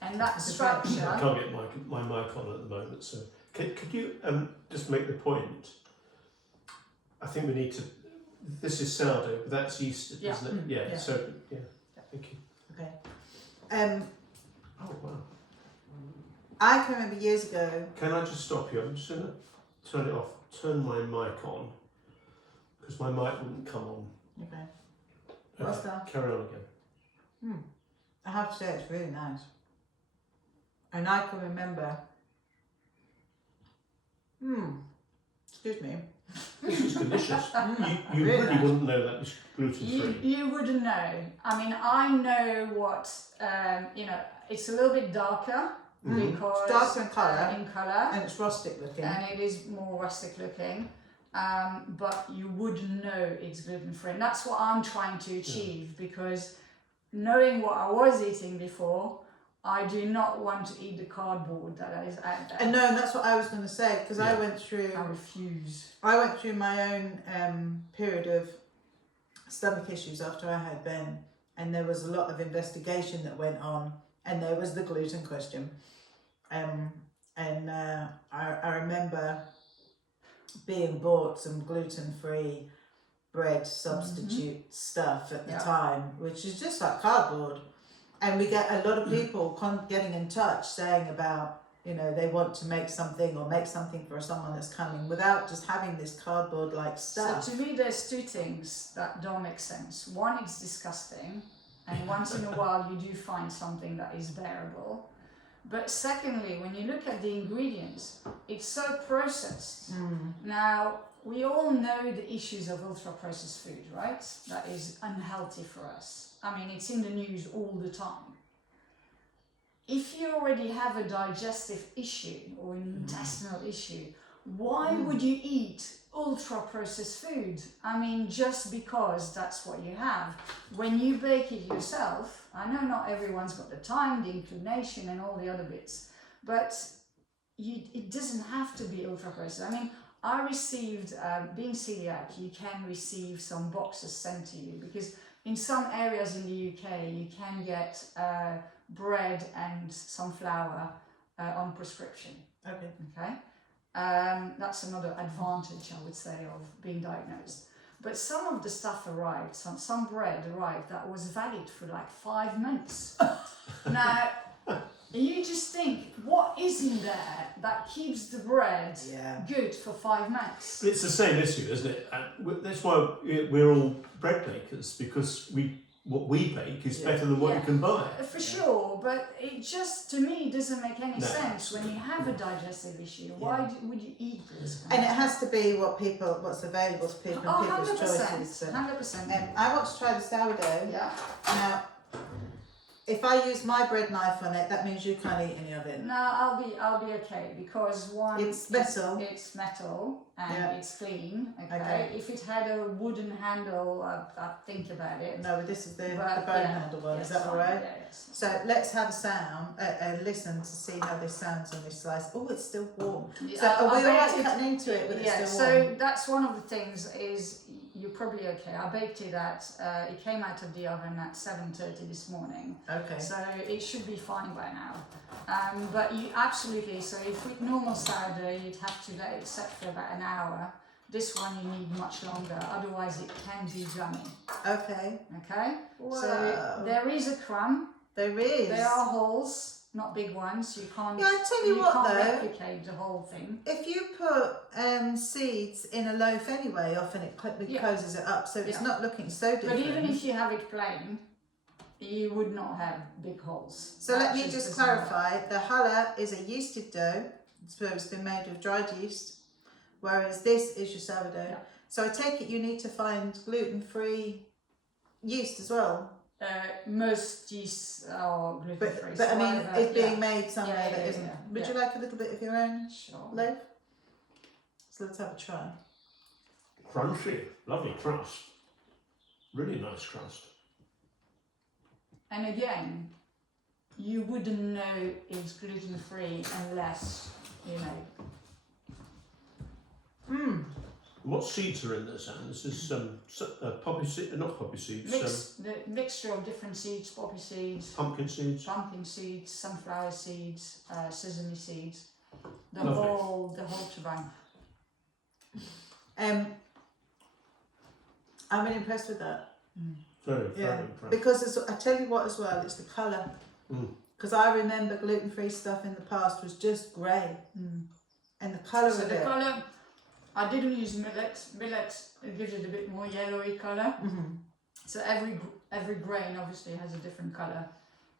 And that structure... I can't get my mic on at the moment, so Could you just make the point? I think we need to. This is sourdough, but that's yeast, isn't it? Yeah. So yeah. Thank you. Okay. Oh wow. I can remember years ago. Can I just stop you? I'm just going to turn it off. Turn my mic on because my mic wouldn't come on. Okay. What's that? Carry on again. I have to say it's really nice. And I can remember. Excuse me. This is delicious. You Really really nice. wouldn't know that was gluten free. You wouldn't know. I mean, I know what, it's a little bit darker because It's darker in colour. and And it's rustic looking. it is more rustic looking. But you wouldn't know it's gluten free. And that's what I'm trying to achieve because knowing what I was eating before, I do not want to eat the cardboard that is out there. And no, and that's what I was going to say because I went through. I refuse. I went through my own period of stomach issues after I had Ben, and there was a lot of investigation that went on, and there was the gluten question. I remember being bought some gluten-free bread substitute stuff at the time, which is just like cardboard. And we get a lot of people getting in touch saying about, they want to make something or make something for someone that's coming without just having this cardboard-like stuff. So to me, there's two things that don't make sense. One, it's disgusting, and once in a while you do find something that is bearable. But secondly, when you look at the ingredients, it's so processed. Now, we all know the issues of ultra-processed food, right? That is unhealthy for us. I mean, it's in the news all the time. If you already have a digestive issue or an intestinal issue, why would you eat ultra-processed food? I mean, just because that's what you have. When you bake it yourself, I know not everyone's got the time, the inclination and all the other bits, but it doesn't have to be ultra-processed. I mean, I received, being celiac, you can receive some boxes sent to you because in some areas in the UK, you can get bread and some flour on prescription. Okay. That's another advantage, I would say, of being diagnosed. But some of the stuff arrived, some bread arrived that was valid for like 5 months. Now, you just think, what is in there that keeps the bread good for 5 months? It's the same issue, isn't it? That's why we're all bread bakers, because what we bake is better than what you can buy. For sure, but it just, to me, doesn't make any sense when you have a digestive issue. Why would you eat this? And it has to be what's available to people and people's choices. 100%. I want to try the sourdough. Yeah. Now, if I use my bread knife on it, that means you can't eat any of it. No, I'll be okay because one, it's metal. It's metal and it's clean. Okay. If it had a wooden handle, I'd think about it. No, this is the bone handle one. Is that all right? Yeah, yes. So let's have a listen to see how this sounds on this slice. Oh, it's still warm. So are we all right cutting into it, but it's still warm? So that's one of the things is you're probably okay. I baked it it came out of the oven at 7:30 this morning. Okay. So it should be fine by now. But you absolutely, so if with normal sourdough, you'd have to let it set for about an hour. This one you need much longer, otherwise it can be gummy. Okay. Okay? Wow. So there is a crumb. There is. There are holes, not big ones. You can't, I tell you what, can't though, replicate the whole thing. If you put seeds in a loaf anyway, often it closes it up, so it's not looking so different. But even if you have it plain, you would not have big holes. So let me just clarify, the challah is a yeasted dough, so it's been made with dried yeast, whereas this is your sourdough. Yeah. So I take it you need to find gluten-free yeast as well. Most yeasts are gluten-free. But I mean, it's being made somewhere that isn't. Yeah. Would you like a little bit of your own loaf? So let's have a try. Crunchy, lovely crust. Really nice crust. And again, you wouldn't know it's gluten-free unless, What seeds are in this, Anne? This is poppy seeds, not poppy seeds. The mixture of different seeds, poppy seeds, Pumpkin seeds. sunflower seeds, sesame seeds. the Lovely. whole shebang. I'm really impressed with that. Very impressed. Because I tell you what as well, it's the colour. Because I remember gluten-free stuff in the past was just grey. And the colour So of the it. colour, I didn't use millet. Millet, it gives it a bit more yellowy colour. So every grain obviously has a different colour.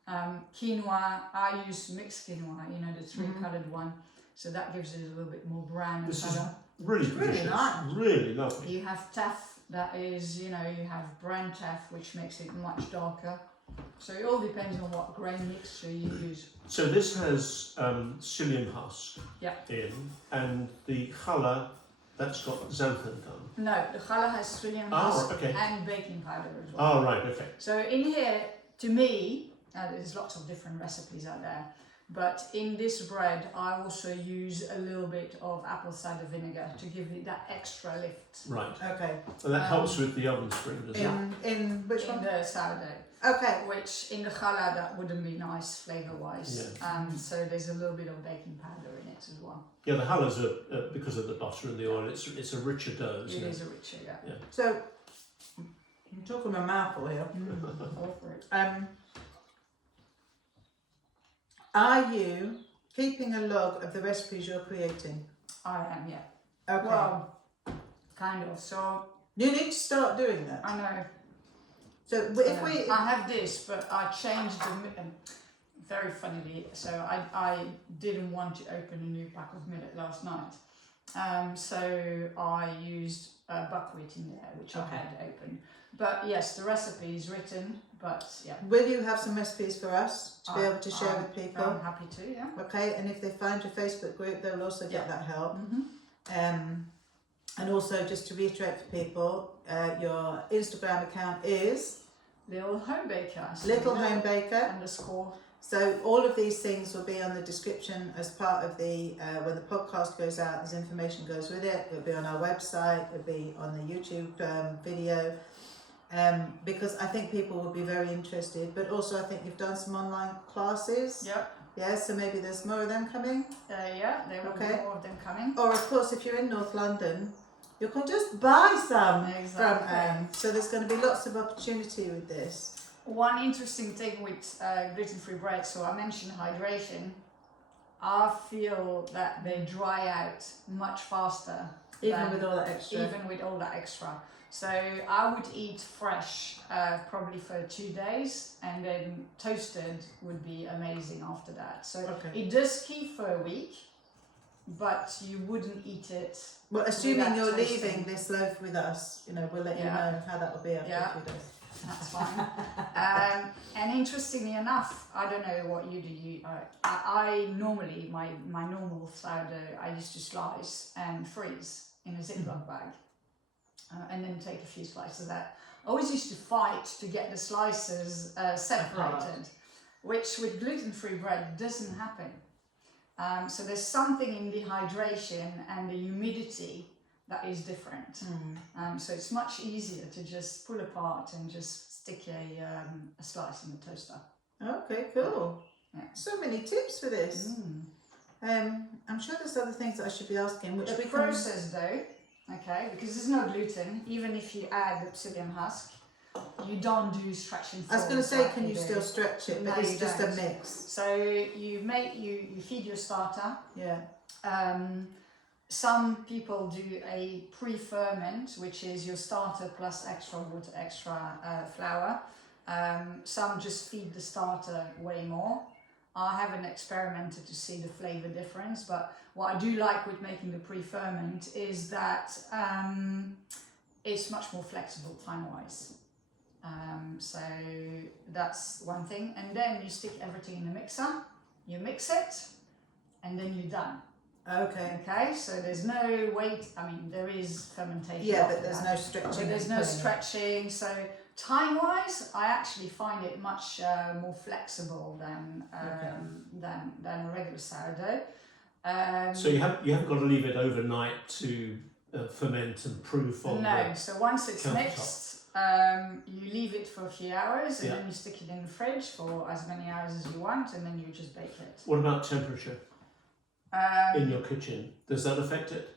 Quinoa, I use mixed quinoa, you know, the three-coloured one. So that gives it a little bit more brown This colour. is really delicious. nice. Really lovely. You have teff, that is, you know, you have brown teff, which makes it much darker. So it all depends on what grain mixture you use. So this has psyllium husk in, and the challah, that's got xanthan done. No, the challah has psyllium husk and baking powder as well. Oh, right, okay. So in here, to me, there's lots of different recipes out there, but in this bread, I also use a little bit of apple cider vinegar to give it that extra lift. Right. Okay. And that helps with the oven spring, doesn't it? In which one? In the sourdough. Okay. Which in the challah, that wouldn't be nice flavour-wise. Yeah. So there's a little bit of baking powder in it as well. Yeah, the challah's because of the butter and the oil, it's a richer dough, isn't it? It is a richer, yeah. So, I'm talking my mouthful here. Go for it. Are you keeping a log of the recipes you're creating? I am, yeah. Okay. Well, kind of. So You need to start doing that. I know. So if we... I have this, but I changed the... very funnily, so I didn't want to open a new pack of millet last night. So I used buckwheat in there, which I had open. But yes, the recipe is written, but yeah. Will you have some recipes for us to be able to share with people? I'm happy to, yeah. Okay, and if they find your Facebook group, they'll also get that help. And also, just to reiterate for people, your Instagram account is Little Home Baker. Little Home Baker _ So all of these things will be on the description as part of the, when the podcast goes out, this information goes with it. It'll be on our website, it'll be on the YouTube video, because I think people will be very interested. But also I think you've done some online classes. Yep. Yeah, so maybe there's more of them coming. Yeah, there will be more of them coming. Or of course, if you're in North London, you can just buy some from Anne. So there's going to be lots of opportunity with this. One interesting thing with gluten-free bread, so I mentioned hydration. I feel that they dry out much faster. Even with all that extra. Even with all that extra. So I would eat fresh probably for 2 days, and then toasted would be amazing after that. So it does keep for a week, but you wouldn't eat it. Well, assuming you're leaving this loaf with us, you know, we'll let you know how that will be after a few days. That's fine. And interestingly enough, I don't know what you do. I normally, my normal sourdough, I used to slice and freeze in a Ziploc bag. And then take a few slices out. I always used to fight to get the slices separated, which with gluten-free bread doesn't happen. So there's something in the hydration and the humidity that is different. So it's much easier to just pull apart and just stick a slice in the toaster. Okay, cool. Yeah. So many tips for this. I'm sure there's other things that I should be asking. Which the process though, okay, because there's no gluten, even if you add the psyllium husk, you don't do stretching. I was going to say, can you still stretch it? But it's just a mix. So you feed your starter. Yeah. Some people do a pre-ferment, which is your starter plus extra water, extra flour. Some just feed the starter way more. I haven't experimented to see the flavour difference, but what I do like with making the pre-ferment is that it's much more flexible time-wise. So that's one thing. And then you stick everything in the mixer, you mix it, and then you're done. Okay, so there's no wait. I mean, there is fermentation. Yeah, but there's no stretching. But there's no stretching. So time-wise, I actually find it much more flexible than a regular sourdough. So you haven't got to leave it overnight to ferment and proof on. No. So once it's mixed, you leave it for a few hours, and then you stick it in the fridge for as many hours as you want, and then you just bake it. What about temperature? in your kitchen. Does that affect it?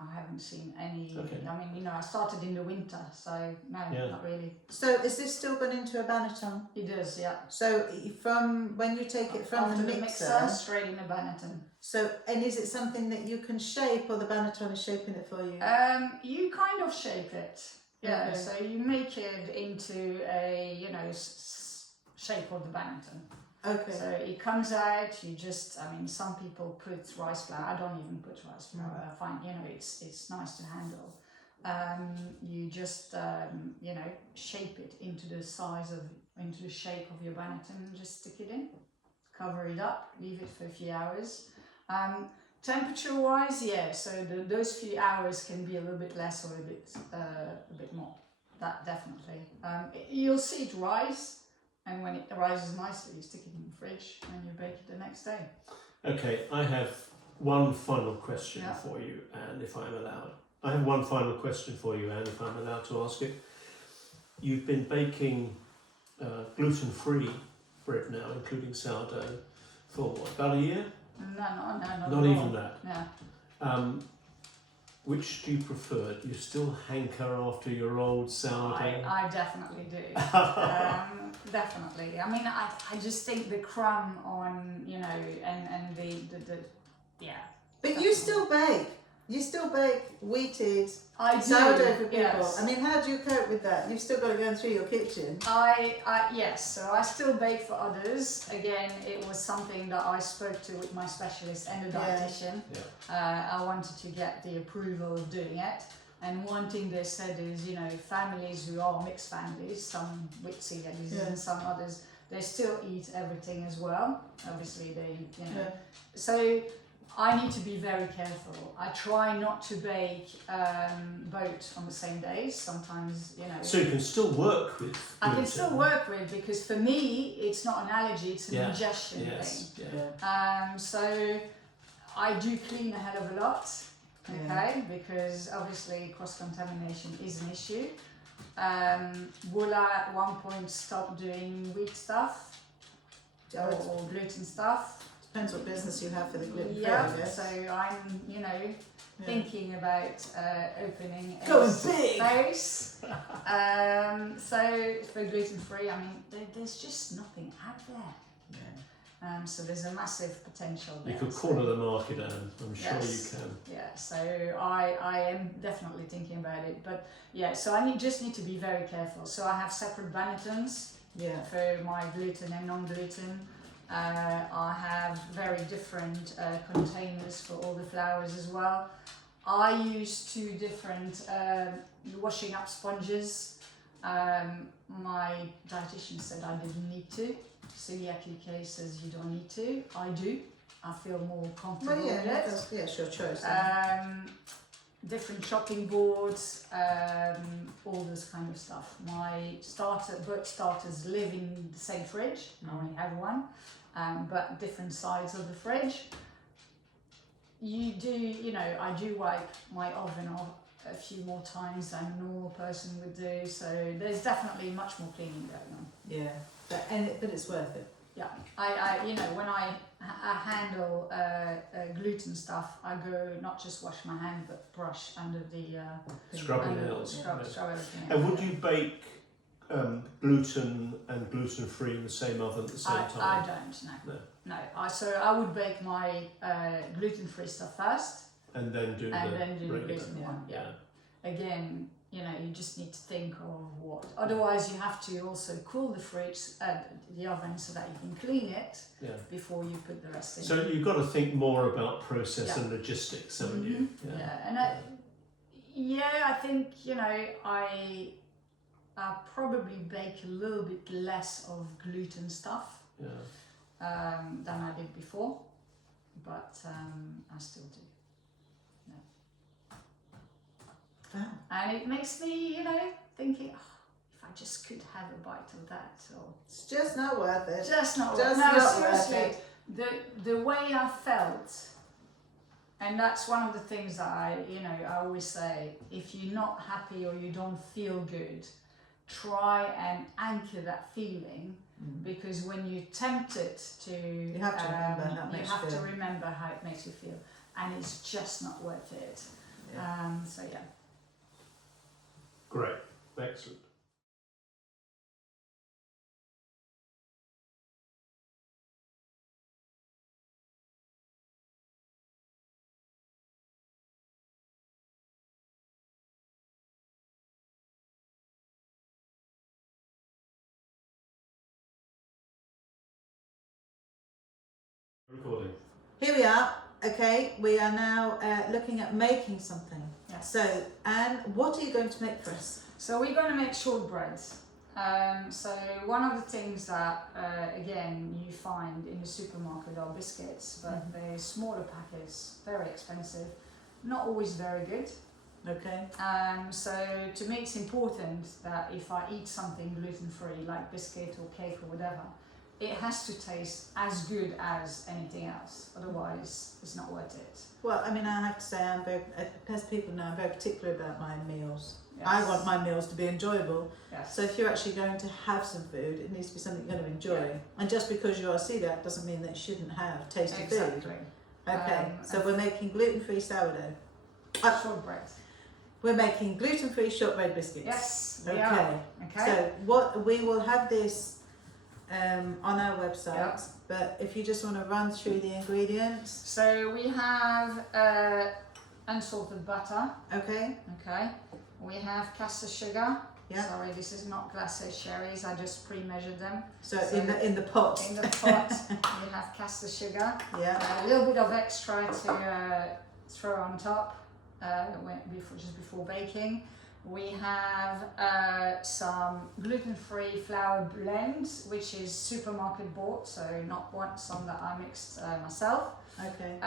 I haven't seen any. Okay. I mean, I started in the winter, so no, not really. So is this still gone into a banneton? It does, yeah. So from when you take it from After the mixer, straight in the banneton. so, and is it something that you can shape, or the banneton is shaping it for you? You kind of shape it. Yeah, Okay. so you make it into a, shape of the banneton. Okay. So it comes out, you just, I mean, some people put rice flour. I don't even put rice flour. I find, it's nice to handle. You just, shape it into the shape of your banneton and just stick it in. Cover it up, leave it for a few hours. Temperature wise, yeah, so those few hours can be a little bit less or a bit more. That definitely. You'll see it rise. And when it rises nicely, you stick it in the fridge and you bake it the next day. Okay, I have one final question for you, Anne, if I'm allowed. I have one final question for you, Anne, if I'm allowed to ask it. You've been baking gluten-free bread now, including sourdough, for what, about a year? No, not even that. Yeah. Which do you prefer? Do you still hanker after your old sourdough? I definitely do. Definitely. I mean, I just think the crumb on, and the yeah. But definitely. You still bake wheated sourdough for people. Yes. I mean, how do you cope with that? You've still got to go through your kitchen. Yes, so I still bake for others. Again, it was something that I spoke to with my specialist and the dietitian. Yeah. I wanted to get the approval of doing it. And one thing they said is, families who are mixed families, some with celiac disease and some others, they still eat everything as well. Obviously, they, So I need to be very careful. I try not to bake both on the same days. Sometimes, So you can still work with gluten. I can still work with, because for me, it's not an allergy, it's an ingestion thing. Yeah. So I do clean a hell of a lot. Okay, because obviously cross-contamination is an issue. Will I at one point stop doing wheat stuff or gluten stuff? Depends what business you have for the gluten free. Yeah, so I'm, thinking about opening a space. So for gluten free, I mean, there's just nothing out there. So there's a massive potential there. You could corner the market, Anne. I'm sure you can. Yeah, so I am definitely thinking about it. But so I just need to be very careful. So I have separate bannetons for my gluten and non-gluten. I have very different containers for all the flours as well. I use 2 different washing up sponges. My dietitian said I didn't need to. Celiac UK says you don't need to. I do. I feel more comfortable with it. It's your choice. Different chopping boards, all this kind of stuff. My starters live in the same fridge. I only have one, but different sides of the fridge. You do, I do wipe my oven off a few more times than a normal person would do. So there's definitely much more cleaning going on. Yeah. But it's worth it. Yeah, I when I handle gluten stuff, I go not just wash my hand but brush under the scrub your nails. Scrub everything. And would you bake gluten and gluten free in the same oven at the same time? I don't. No. I would bake my gluten free stuff first, and then do the gluten one. Yeah. Again, you just need to think of what. Otherwise, you have to also cool the fridge, the oven, so that you can clean it before you put the rest in. So you've got to think more about process and logistics, haven't you? Yeah, and I think I probably bake a little bit less of gluten stuff than I did before, but I still do. And it makes me, thinking, if I just could have a bite of that, or it's just not worth it. Just not worth it. No, seriously, the way I felt, and that's one of the things that I always say: if you're not happy or you don't feel good, try and anchor that feeling because when you tempt it to, you have to remember how it makes you feel. remember how it makes you feel, and it's just not worth it. So yeah. Great, excellent. Recording. Here we are. Okay, we are now looking at making something. Yes. So, Anne, what are you going to make for us? So we're going to make shortbreads. So one of the things that, again, you find in the supermarket are biscuits, but they're smaller packets, very expensive, not always very good. Okay. So to me it's important that if I eat something gluten-free, like biscuit or cake or whatever, it has to taste as good as anything else, otherwise it's not worth it. Well, I mean, I have to say, I'm very, as people know, I'm very particular about my meals. Yes. I want my meals to be enjoyable. Yes. So if you're actually going to have some food, it needs to be something you're going to enjoy. Yeah. And just because you are celiac doesn't mean that you shouldn't have tasty food. Okay, so we're making gluten-free sourdough. Shortbread. We're making gluten-free shortbread biscuits. Yes, okay. we are. Okay. So what we will have this on our website, but if you just want to run through the ingredients. So we have unsalted butter. Okay. Okay. We have caster sugar. Yeah. Sorry, this is not glacé cherries. I just pre-measured them. So in the pot. In the pot, we have caster sugar. Yeah. A little bit of extra to throw on top, just before baking. We have some gluten-free flour blends, which is supermarket bought, so not some that I mixed myself. Okay.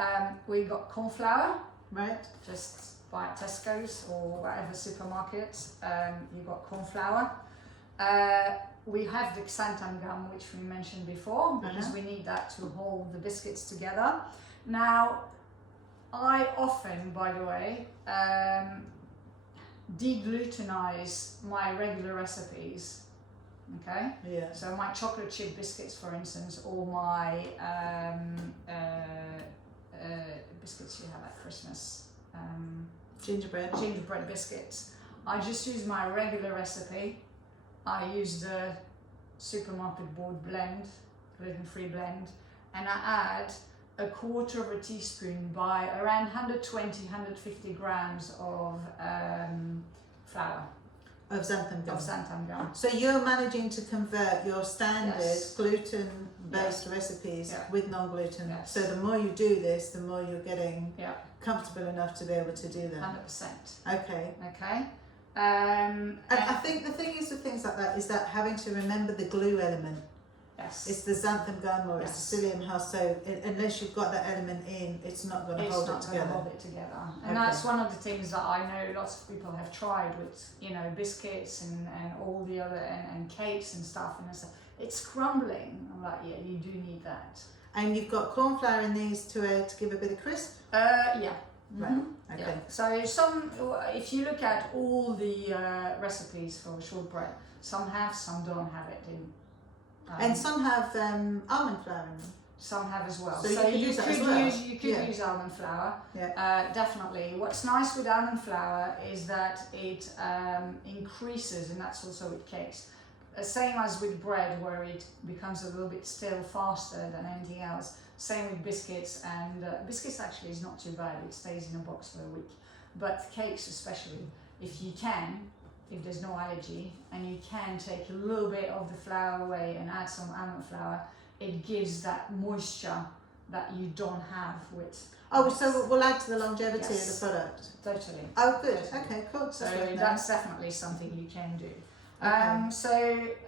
We got corn flour. Right. Just buy at Tesco's or whatever supermarket. You got corn flour. We have the xanthan gum, which we mentioned before, because we need that to hold the biscuits together. Now, I often, by the way, deglutenize my regular recipes. Okay. Yeah. So my chocolate chip biscuits, for instance, or my biscuits you have at Christmas, gingerbread biscuits. I just use my regular recipe. I use the supermarket bought blend, gluten-free blend, and I add a quarter of a teaspoon by around 120-150 grams of flour. Of xanthan gum. So you're managing to convert your standard gluten-based recipes with non-gluten. Yes. So the more you do this, the more you're getting comfortable enough to be able to do that. 100%. Okay. Okay. And I think the thing is with things like that is that having to remember the glue element. Yes. It's the xanthan gum or it's the psyllium husk. So unless you've got that element in, it's not going to hold it together. And that's one of the things that I know lots of people have tried with, biscuits and all the other and cakes and stuff, and it's crumbling. I'm like, yeah, you do need that. And you've got corn flour in these to give a bit of crisp. Yeah. Right. Okay. Yeah. So if you look at all the recipes for shortbread, some have, some don't have it in. And some have almond flour in them. Some have as well. So you could use almond flour. Yeah. Definitely. What's nice with almond flour is that it increases, and that's also with cakes. Same as with bread, where it becomes a little bit stale faster than anything else. Same with biscuits, and biscuits actually is not too bad. It stays in a box for a week. But cakes especially, if there's no allergy, and you can take a little bit of the flour away and add some almond flour, it gives that moisture that you don't have with. Oh, so we'll add to the longevity of the product. Totally. Oh, good. Totally. Okay, cool. So that's definitely something you can do. Okay. So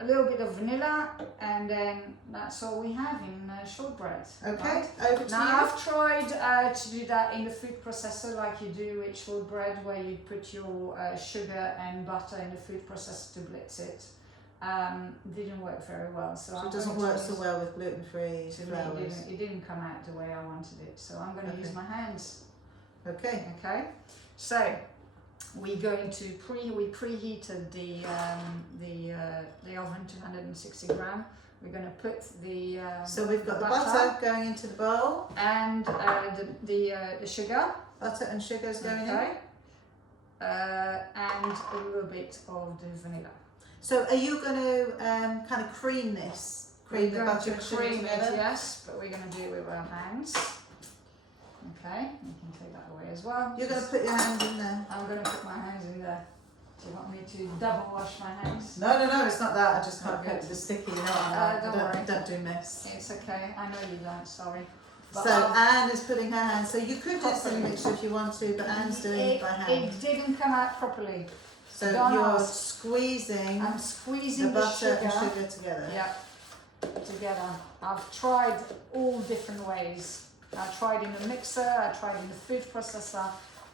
a little bit of vanilla, and then that's all we have in shortbread. Okay, right? over to Now you. I've tried to do that in the food processor, like you do with shortbread, where you put your sugar and butter in the food processor to blitz it. Didn't work very well, so it doesn't work so well with gluten-free flours. It didn't come out the way I wanted it, so I'm going to use my hands. Okay. Okay, so we're going to we preheated the oven to 160 gram. we're going to put the So we've got the butter going into the bowl. And the sugar. Butter and sugar's going in. And a little bit of the vanilla. So are you going to kind of cream this? Cream the butter and sugar together? Yes, but we're going to do it with our hands. Okay, you can take that away as well. You're going to put your hands in there? I'm going to put my hands in there. Do you want me to double wash my hands? No, it's not that. I just can't cope with the sticky. Don't do mess. It's okay. I know you don't. Sorry. But so Anne is putting her hands. So you could do some mixture if you want to, but Anne's doing it by hand. It didn't come out properly. So you're squeezing. I'm squeezing the butter and sugar together. Yeah, together. I've tried all different ways. I tried in a mixer. I tried in a food processor.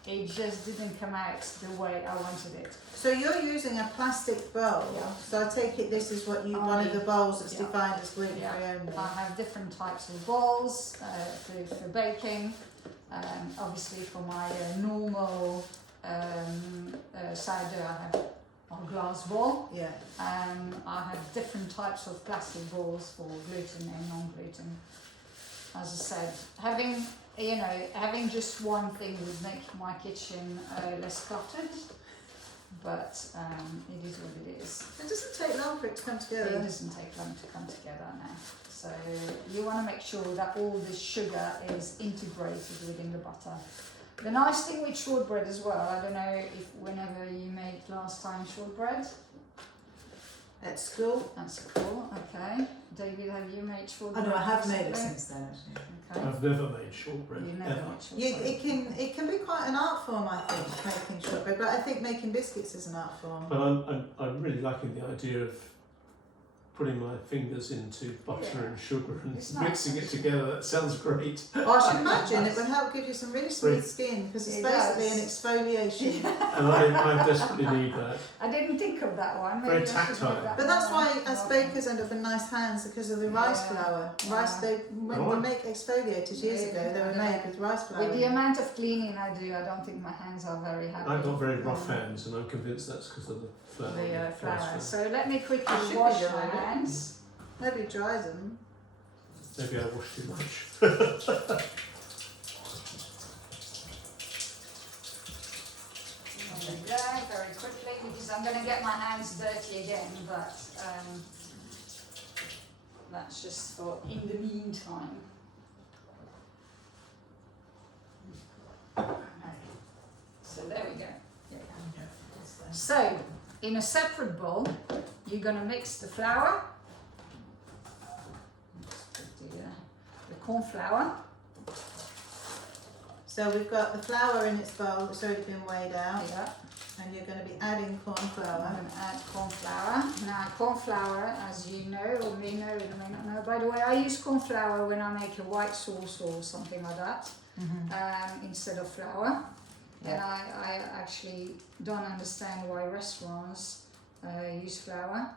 It just didn't come out the way I wanted it. So you're using a plastic bowl. Yeah. So I take it this is what one of the bowls that's defined as gluten-free only. I have different types of bowls for baking. Obviously for my normal sourdough I have a glass bowl. Yeah. I have different types of plastic bowls for gluten and non-gluten. As I said, having just one thing would make my kitchen less cluttered, but it is what it is. It doesn't take long for it to come together. It doesn't take long to come together now. So you want to make sure that all the sugar is integrated within the butter. The nice thing with shortbread as well, I don't know if whenever you made last time shortbread. At school? At school, okay. David, have you made shortbread? Oh no, I have made it since then actually. Okay. I've never made shortbread. You never ever. made shortbread. It can be quite an art form, I think, making shortbread. But I think making biscuits is an art form. But I'm really liking the idea of putting my fingers into butter and sugar and It's nice. mixing it together. That sounds great. Well, I should imagine it would help give you some really smooth Great. skin because it's It basically does. an exfoliation. And I desperately need that. I didn't think of that one. Very Maybe I should tactile. make that But that's one. why as Okay. bakers end up in nice hands because of the rice flour. Rice, when Oh. they make exfoliators years ago, they were made with rice flour. With the amount of cleaning I do, I don't think my hands are very happy. I've got very rough hands, and I'm convinced that's because of the flour. The rice flour. So let me It quickly should be wash dried, my wouldn't it? hands. Nobody dries them. Maybe I wash too much. There we go, very quickly, because I'm going to get my hands dirty again, but that's just for in the meantime. So there we go. So, in a separate bowl, you're going to mix the flour, the corn flour. So we've got the flour in its bowl that's already been weighed out, Yeah. and you're going to be adding corn I'm flour. going to add corn flour. Now, corn flour, as you know, or may know, and may not know. By the way, I use corn flour when I make a white sauce or something like that, instead of flour. And I actually don't understand why restaurants use flour,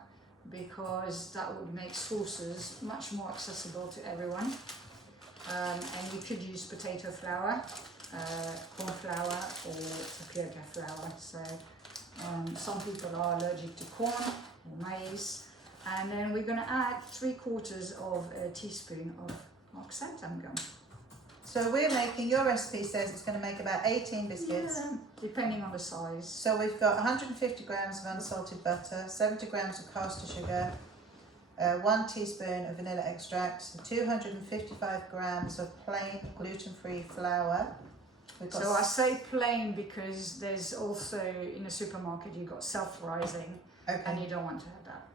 because that would make sauces much more accessible to everyone. And you could use potato flour, corn flour, or tapioca flour. So some people are allergic to corn or maize. And then we're going to add 3/4 of a teaspoon of xanthan gum. So we're making, your recipe says it's going to make about 18 biscuits. Yeah, depending on the size. So we've got 150 grams of unsalted butter, 70 grams of caster sugar, 1 teaspoon of vanilla extract, 255 grams of plain gluten-free flour. We've got So I say plain because there's also in a supermarket you've got self-rising, and okay. you don't want to have that.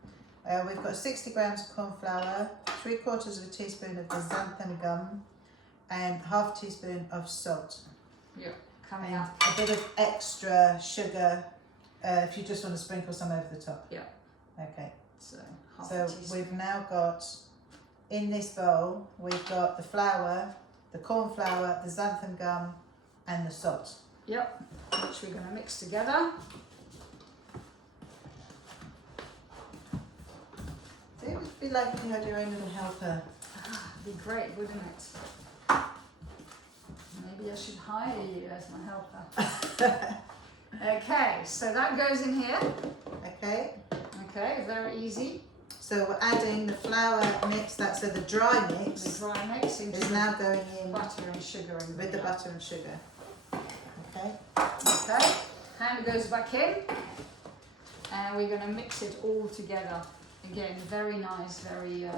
We've got 60 grams of corn flour, 3/4 of a teaspoon of xanthan gum, and half teaspoon of salt. Yeah, coming And up. a bit of extra sugar if you just want to sprinkle some over the top. Yeah. Okay. So half So a teaspoon. we've now got, in this bowl, we've got the flour, the corn flour, the xanthan gum, and the salt. Yep, which we're going to mix together. It would be like if you had your own little helper. Be great, wouldn't it? Maybe I should hire you as my helper. Okay, so that goes in here. Okay. Okay, very easy. So So we're adding the flour mix, so the dry mix The dry mix into is now going in butter and sugar and with the butter and sugar. Okay. Okay, hand goes back in, and we're going to mix it all together. Again, very nice, very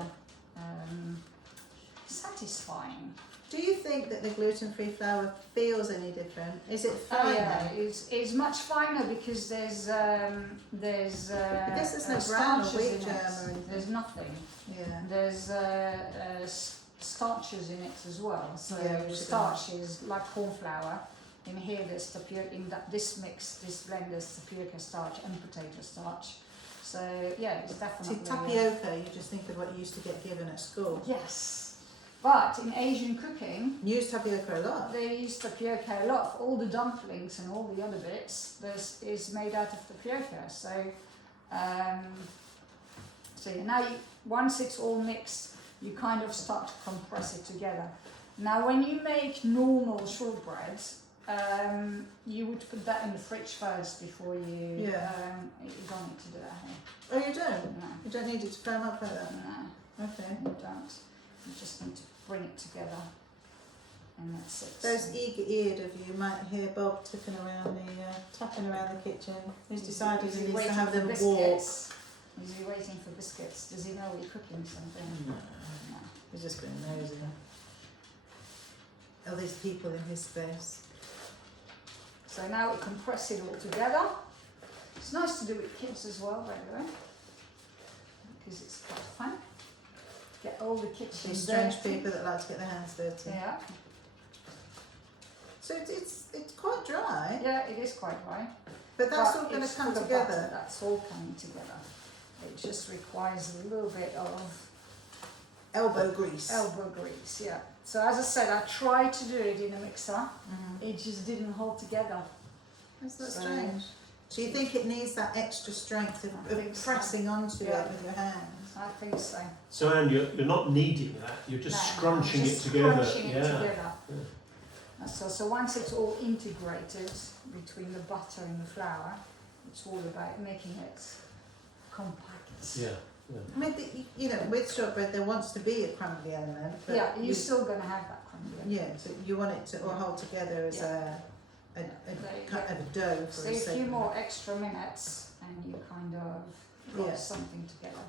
satisfying. Do you think that the gluten-free flour feels any different? Is it Oh finer? yeah, it's much finer because there's I guess there's no brown or starches wheat in germ it. or anything. There's nothing. Yeah. There's starches in it as well. So Yeah, which is starch is like corn flour. In here there's tapioca. In this mix, this blend, there's tapioca starch and potato starch. So yeah, it's definitely. See, tapioca, you just think of what you used to get given at school. Yes. But in Asian cooking, Use tapioca a lot. they use tapioca a lot. All the dumplings and all the other bits, this is made out of tapioca. So, now once it's all mixed, you kind of start to compress it together. Now, when you make normal shortbreads, you would put that in the fridge first before you. Yeah. You don't need to do that here. Oh, you don't? No. You don't need it to firm up like that? No, Okay. you don't. You just need to bring it together, and that's it. Those eager-eared of you might hear Bob tapping around the kitchen. He's decided he needs to have them walk. Is he waiting for biscuits? Does he know we're cooking something? No. No. He's just being nosy. All these people in his space. So now we compress it all together. It's nice to do with kids as well, by the way, because it's quite fun. Get all the kitchen These strange dirty. people that like to get their hands dirty. Yeah. So it's quite dry, Yeah, it is quite dry. but that's But all going to it's come full of together. butter. That's all coming together. It just requires a little bit of Elbow grease. elbow grease, yeah. So as I said, I tried to do it in a mixer. Mhm. It just didn't hold together. That's not So- strange. So you think it needs that extra strength I think of so. pressing onto Yeah. it with your hands? I think so. So Anne, you're not kneading that, you're just No, scrunching it just together. Scrunching it together. Yeah. So once it's all integrated between the butter and the flour, it's all about making it compact. Yeah. I mean, with shortbread there wants to be a crumbly element. But Yeah, you're still going to have that crumbly. Yeah, so you want it to all hold together as a kind of a dough for So a a few second. more extra minutes and you kind of got Yeah. something together.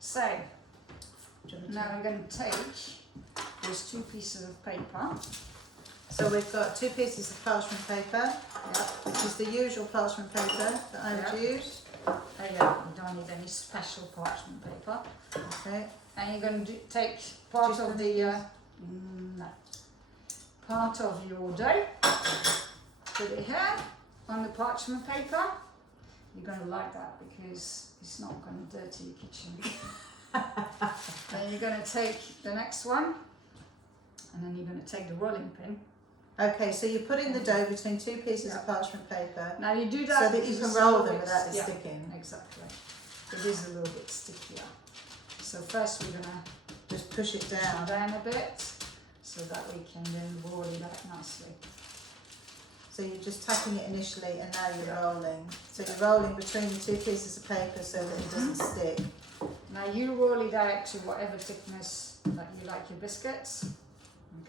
So Do you want me to- now I'm going to take those 2 pieces of paper. So we've got 2 pieces of parchment paper, Yeah. which is the usual parchment paper that I would use. Oh yeah, you don't need any special parchment paper. Okay. And you're going to take part Just of part of your dough. Put it here on the parchment paper. You're going to like that because it's not going to dirty your kitchen. Then you're going to take the next one, and then you're going to take the rolling pin. Okay, so you're putting the dough between 2 pieces of Yeah. parchment paper Now you do that so that because you can it's a roll little them bit- without it yeah, sticking. Exactly. It is a little bit stickier. So first we're going to Just push it push down. it down a bit so that we can then roll it out nicely. So you're just tapping it initially and now you're rolling. So you're rolling between the 2 pieces of paper so that it doesn't stick. Now you roll it out to whatever thickness that you like your biscuits.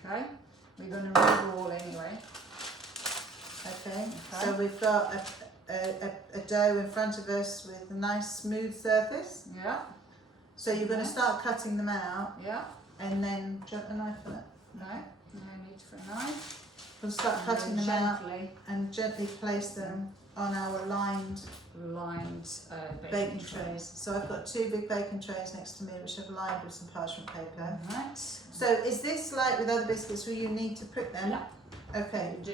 Okay, we're going to re-roll anyway. Okay, Okay. so we've got a dough in front of us with a nice smooth surface. Yeah, So you're going to start cutting them out yeah. and then, do you want the knife for that? No need for a knife. We'll start And cutting then them out gently and gently place them on our lined lined baking trays. So I've got 2 big baking trays next to me which I've lined with some parchment paper. Right. So is this like with other biscuits where you need to prick them? Yeah. Okay. You do.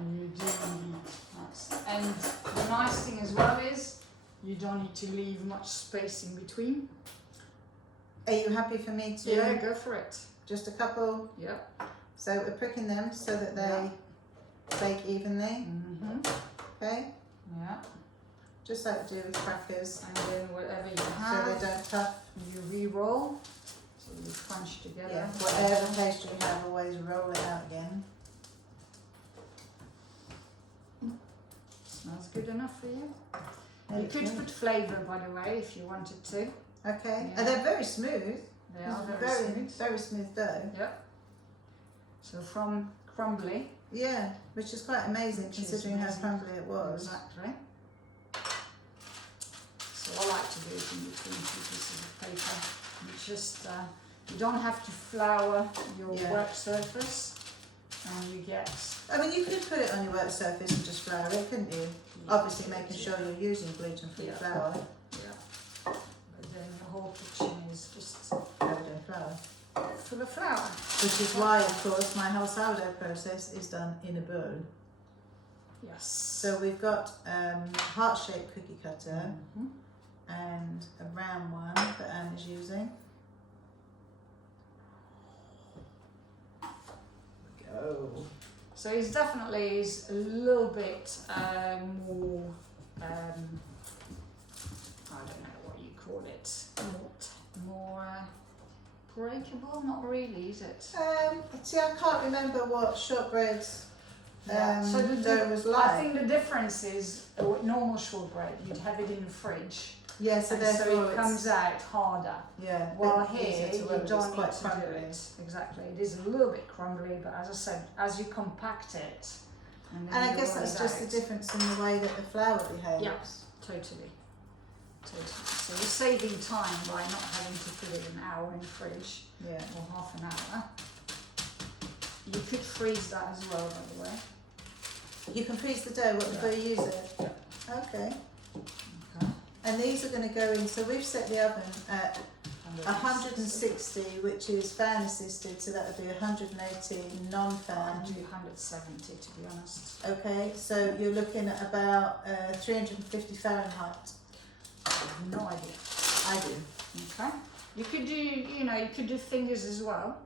You do indeed. Nice. And the nice thing as well is you don't need to leave much space in between. Are you happy for me to? Yeah, go for it. Just a couple. Yeah. So we're pricking them so that they bake evenly. Mhm. Okay. Yeah. Just like we do with crackers. And then whatever you So have, they don't puff. you re-roll. So you crunch together. Yeah. Whatever pastry you have, always roll it out again. Smells good enough for you. You could put flavour, by the way, if you wanted to. Okay. Yeah. And they're very smooth. They are very smooth. Very smooth dough. Yep. So from crumbly. Yeah, which is quite amazing considering how crumbly it was. Exactly. So I like to do it in between two pieces of paper. You just, you don't have to flour your work surface, and you get... I mean, you could put it on your work surface and just flour it, couldn't you? Obviously making sure you're using gluten-free flour. Yeah. But then the whole kitchen is just Covered in flour. full of flour. Which is why, of course, my whole sourdough process is done in a bowl. Yes. So we've got heart-shaped cookie cutter and a round one that Anne is using. Go. So it's definitely a little bit more, I don't know what you call it, more breakable? Not really, is it? See, I can't remember what shortbread's So dough was like. I think the difference is with normal shortbread, you'd have it in the fridge. Yeah, so therefore it comes out harder. Yeah. While here, you don't don't need to crumbly. do it. Exactly. It is a little bit crumbly, but as I said, as you compact it, and I guess that's just the difference in the way that the flour behaves. Yeah, totally. So you're saving time by not having to put it an hour in the fridge, or half an hour. You could freeze that as well, by the way. You can freeze the dough before you use it? Yeah. Okay. And these are going to go in, so we've set the oven at 160, which is fan assisted, so that would be 180 non-fan. I'll do 170 to be honest. Okay, so you're looking at about 350 Fahrenheit. I have no idea. I do. Okay. You could do, you could do fingers as well.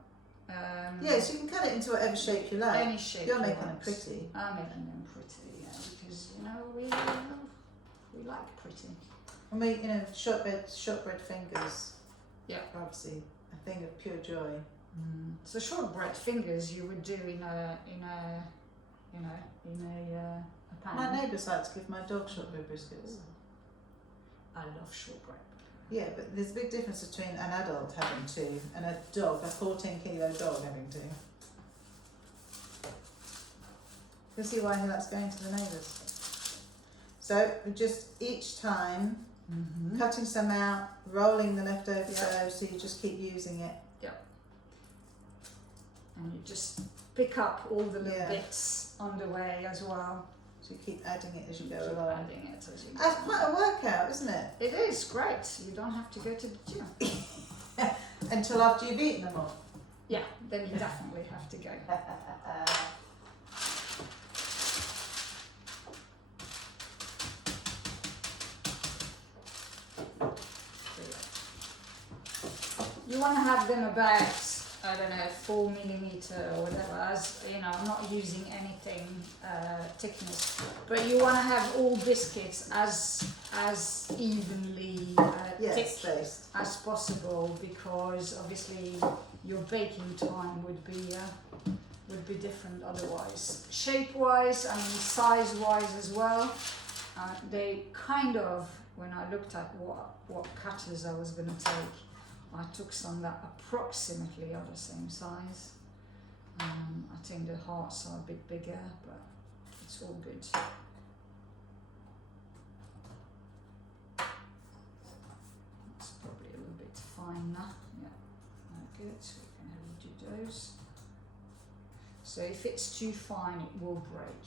Yes, you can cut it into whatever shape you like. Any shape. You're making them pretty. I'm making them pretty, yeah, because we like pretty. I mean, shortbread fingers. Yeah. Obviously, a thing of pure joy. So shortbread fingers you would do in a pan. My neighbours like to give my dog shortbread biscuits. I love shortbread. Yeah, but there's a big difference between an adult having two and a dog, a 14-kilo dog having two. You can see why he likes going to the neighbours. So just each time cutting some out, rolling the leftover dough, so you just keep using it. Yep. And you just pick up all the little bits on the way as well. So you keep adding it as you go along. Adding it as you go. That's quite a workout, isn't it? It is great. You don't have to go to the gym. Until after you've eaten them all. Yeah, then you definitely have to go. You want to have them about, I don't know, 4mm or whatever, as I'm not using anything thickness, but you want to have all biscuits as evenly thick spaced as possible, because obviously your baking time would be different otherwise. Shape wise, I mean size wise as well, they kind of, when I looked at what cutters I was going to take, I took some that approximately are the same size. I think the hearts are a bit bigger, but it's all good. It's probably a little bit finer. Yeah, good. We can have you do those. So if it's too fine, it will break.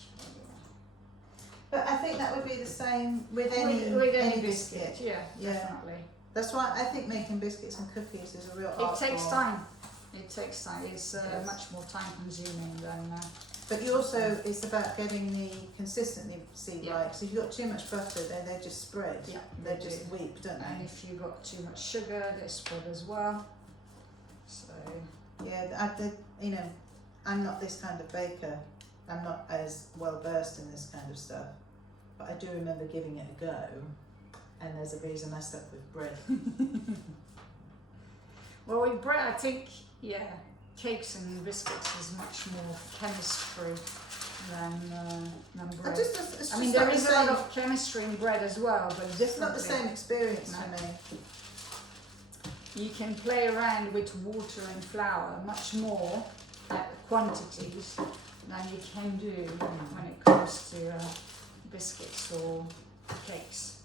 But I think that would be the same with any biscuit. Yeah, definitely. That's why I think making biscuits and cookies is a real art It takes form. time. It takes time. It's much more time consuming than... But you also, it's about getting the consistency right. So if you've got too much butter, then they just spread. Yeah, they just weep, don't they? And if you've got too much sugar, they spread as well. So... Yeah, I'm not this kind of baker. I'm not as well versed in this kind of stuff. But I do remember giving it a go. And there's a reason I stuck with bread. Well, with bread, I think, cakes and biscuits is much more chemistry than bread. It's I mean, just there not is the a lot same- of chemistry in bread as well, but It's not the differently. same experience No. for me. You can play around with water and flour much more at quantities than you can do when it comes to biscuits or cakes.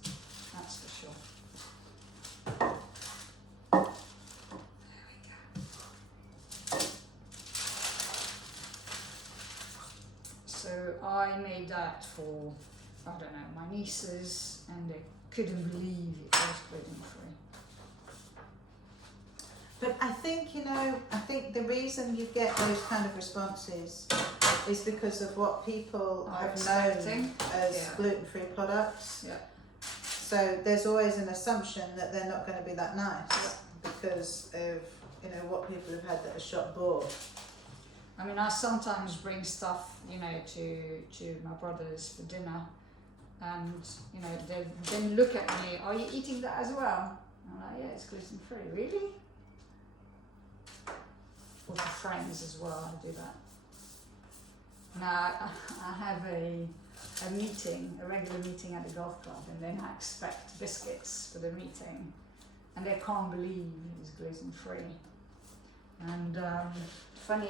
That's for sure. There we go. So I made that for, I don't know, my nieces, and they couldn't believe it was gluten-free. But I think, I think the reason you get those kind of responses is because of what people Are have expecting. known as Yeah. gluten-free products. Yeah. So there's always an assumption that they're not going to be that nice because of, what people have had that are shop bought. I mean, I sometimes bring stuff, to my brothers for dinner, and they then look at me. Are you eating that as well? I'm like, yeah, it's gluten free. Really? Or for friends as well, I do that. Now I have a regular meeting at the golf club, and then I expect biscuits for the meeting, and they can't believe it's gluten free. And funny,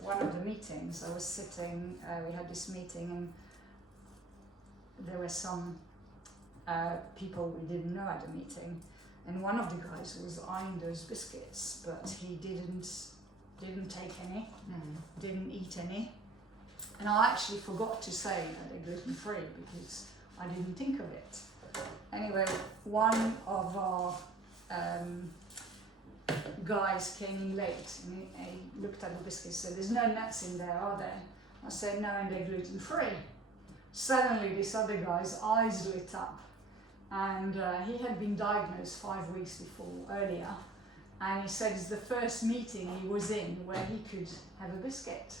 one of the meetings, I was sitting, we had this meeting, and there were some people we didn't know at the meeting, and one of the guys was eyeing those biscuits, but he didn't take any, didn't eat any. And I actually forgot to say that they're gluten free because I didn't think of it. Anyway, one of our guys came in late, and he looked at the biscuits and said, "There's no nuts in there, are there?" I said, "No, and they're gluten free." Suddenly this other guy's eyes lit up, and he had been diagnosed 5 weeks earlier, and he said it's the first meeting he was in where he could have a biscuit.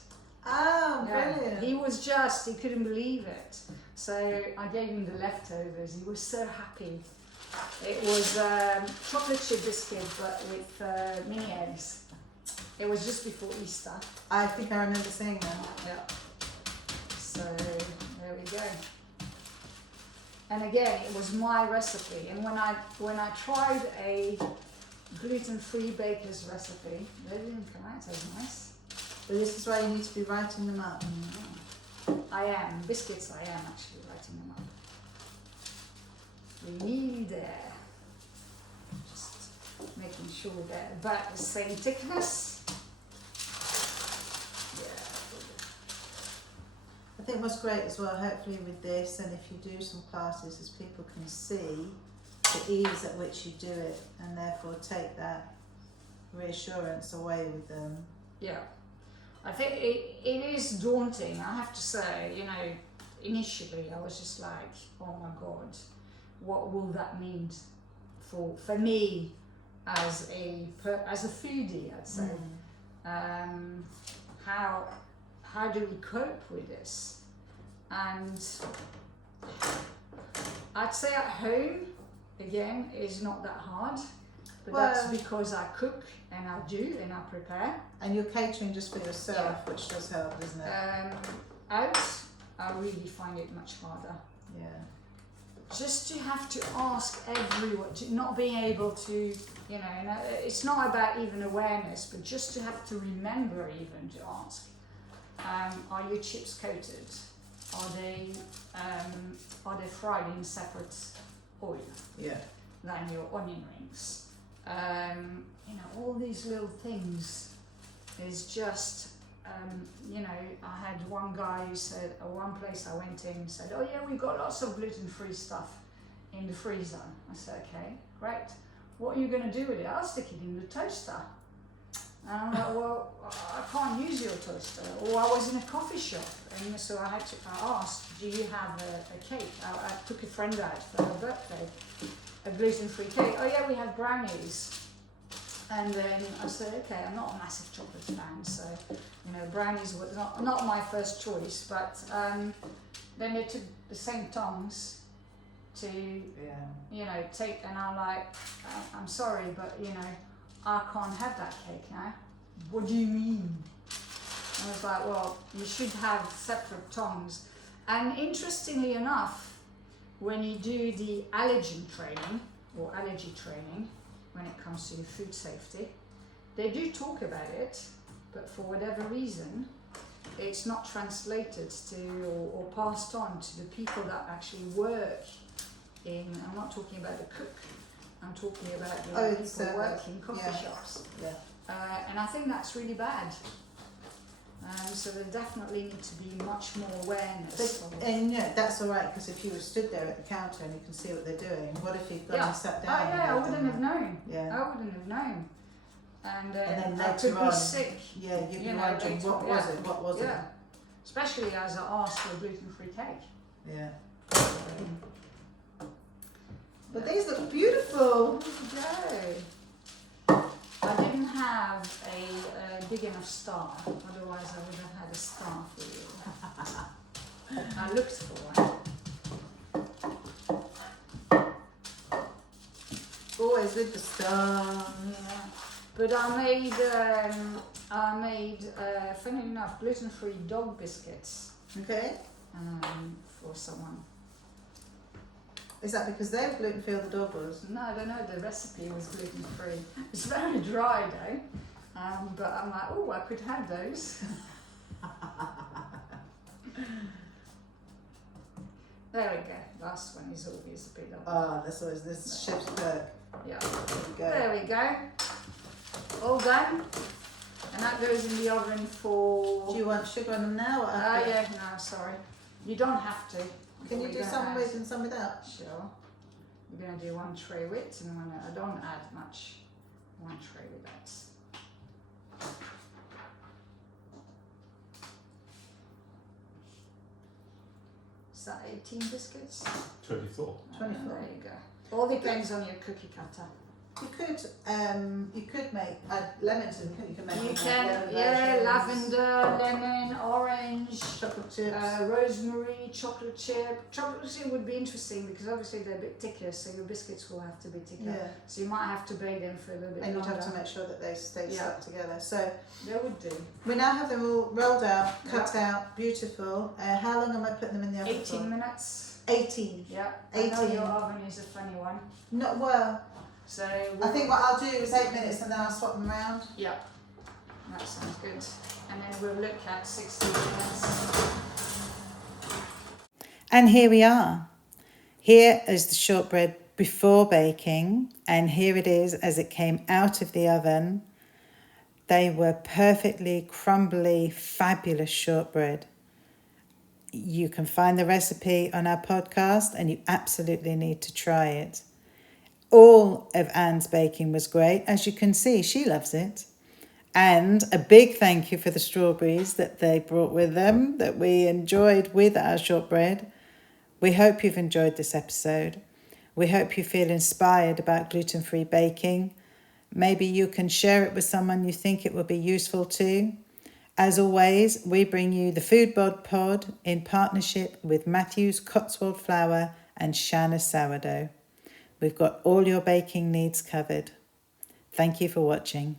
Oh, Yeah, brilliant. he couldn't believe it. So I gave him the leftovers. He was so happy. It was chocolate chip biscuit, but with mini eggs. It was just before Easter. I think I remember seeing that. Yeah. So there we go. And again, it was my recipe. And when I tried a gluten-free baker's recipe, they didn't come out as nice. But this is why you need to be writing them up. I am. Biscuits, I am actually writing them up. We're nearly there. Just making sure they're about the same thickness. Yeah. I think what's great as well, hopefully with this, and if you do some classes, is people can see the ease at which you do it, and therefore take that reassurance away with them. Yeah. I think it is daunting, I have to say. Initially I was just like, oh my God, what will that mean for me as a foodie, I'd say. How do we cope with this? And I'd say at home, again, is not that hard. But that's because I cook and I do and I prepare. And you're catering just for yourself, which does help, doesn't it? Out, I really find it much harder. Yeah. Just to have to ask everyone, to not being able to, it's not about even awareness, but just to have to remember even to ask, are your chips coated? Are they fried in separate oil? Yeah. Than your onion rings? All these little things is just, I had one guy who said, one place I went in said, "Oh yeah, we've got lots of gluten-free stuff in the freezer." I said, "Okay, great. What are you going to do with it?" "I'll stick it in the toaster." And I'm like, "Well, I can't use your toaster." Or I was in a coffee shop, and so I asked, "Do you have a cake?" I took a friend out for her birthday, a gluten-free cake. "Oh yeah, we have brownies." And then I said, "Okay, I'm not a massive chocolate fan, so brownies was not my first choice." But then they took the same tongs to take, and I'm like, "I'm sorry, but I can't have that cake now." "What do you mean?" I was was like, well, you should have separate tongs. And interestingly enough, when you do the allergen training or allergy training, when it comes to food safety, they do talk about it, but for whatever reason, it's not translated to or passed on to the people that actually work in, I'm not talking about the cook, I'm talking about the people working in coffee shops. Yeah. And I think that's really bad. So there definitely need to be much more awareness. And that's all right, because if you were stood there at the counter and you can see what they're doing, what if you'd gone and sat down? Oh yeah, I wouldn't have known. Yeah. I wouldn't have known. And then I could be sick. Yeah, you'd be wondering, what was it? Yeah. Especially as I asked for a gluten-free cake. Yeah. But these look beautiful. There you go. I didn't have a big enough star, otherwise I would have had a star for you. I looked for one. Always with the star. Yeah. But I made funny enough, gluten-free dog biscuits. Okay. For someone. Is that because they were gluten-free or the dog was? No, I don't know, the recipe was gluten-free. It's very dry though, but I'm like, oh, I could have those. There we go, last one is always a bit of... that's always this chef's perk. Yeah, There we go. All done. And that goes in the oven for... Do you want sugar on them now? yeah, no, sorry. You don't have to. Can you do some with and some without? Sure. We're going to do one tray with, and I don't add much. One tray with that. Is that 18 biscuits? 24. 24. There you go. All depends on your cookie cutter. You could make lemons and you can make. You can, lavender, lemon, orange, chocolate chips, rosemary, chocolate chip. Chocolate chip would be interesting because obviously they're a bit thicker, so your biscuits will have to be thicker. Yeah. So you might have to bake them for a little bit and longer. you'd have to make sure that they stay stuck together. So they would do. We now have them all rolled out, cut out, beautiful. How long am I putting them in the oven 18 for? minutes. 18. Yeah. 18. I know your oven is a funny one. Not well. So I think what I'll do is 8 minutes and then I'll swap them around. Yeah, that sounds good. And then we'll look at 60 minutes. And here we are. Here is the shortbread before baking, and here it is as it came out of the oven. They were perfectly crumbly, fabulous shortbread. You can find the recipe on our podcast and you absolutely need to try it. All of Anne's baking was great. As you can see, she loves it. And a big thank you for the strawberries that they brought with them that we enjoyed with our shortbread. We hope you've enjoyed this episode. We hope you feel inspired about gluten-free baking. Maybe you can share it with someone you think it will be useful to. As always, we bring you the Food Pod in partnership with Matthew's Cotswold Flour and Shana Sourdough. We've got all your baking needs covered. Thank you for watching.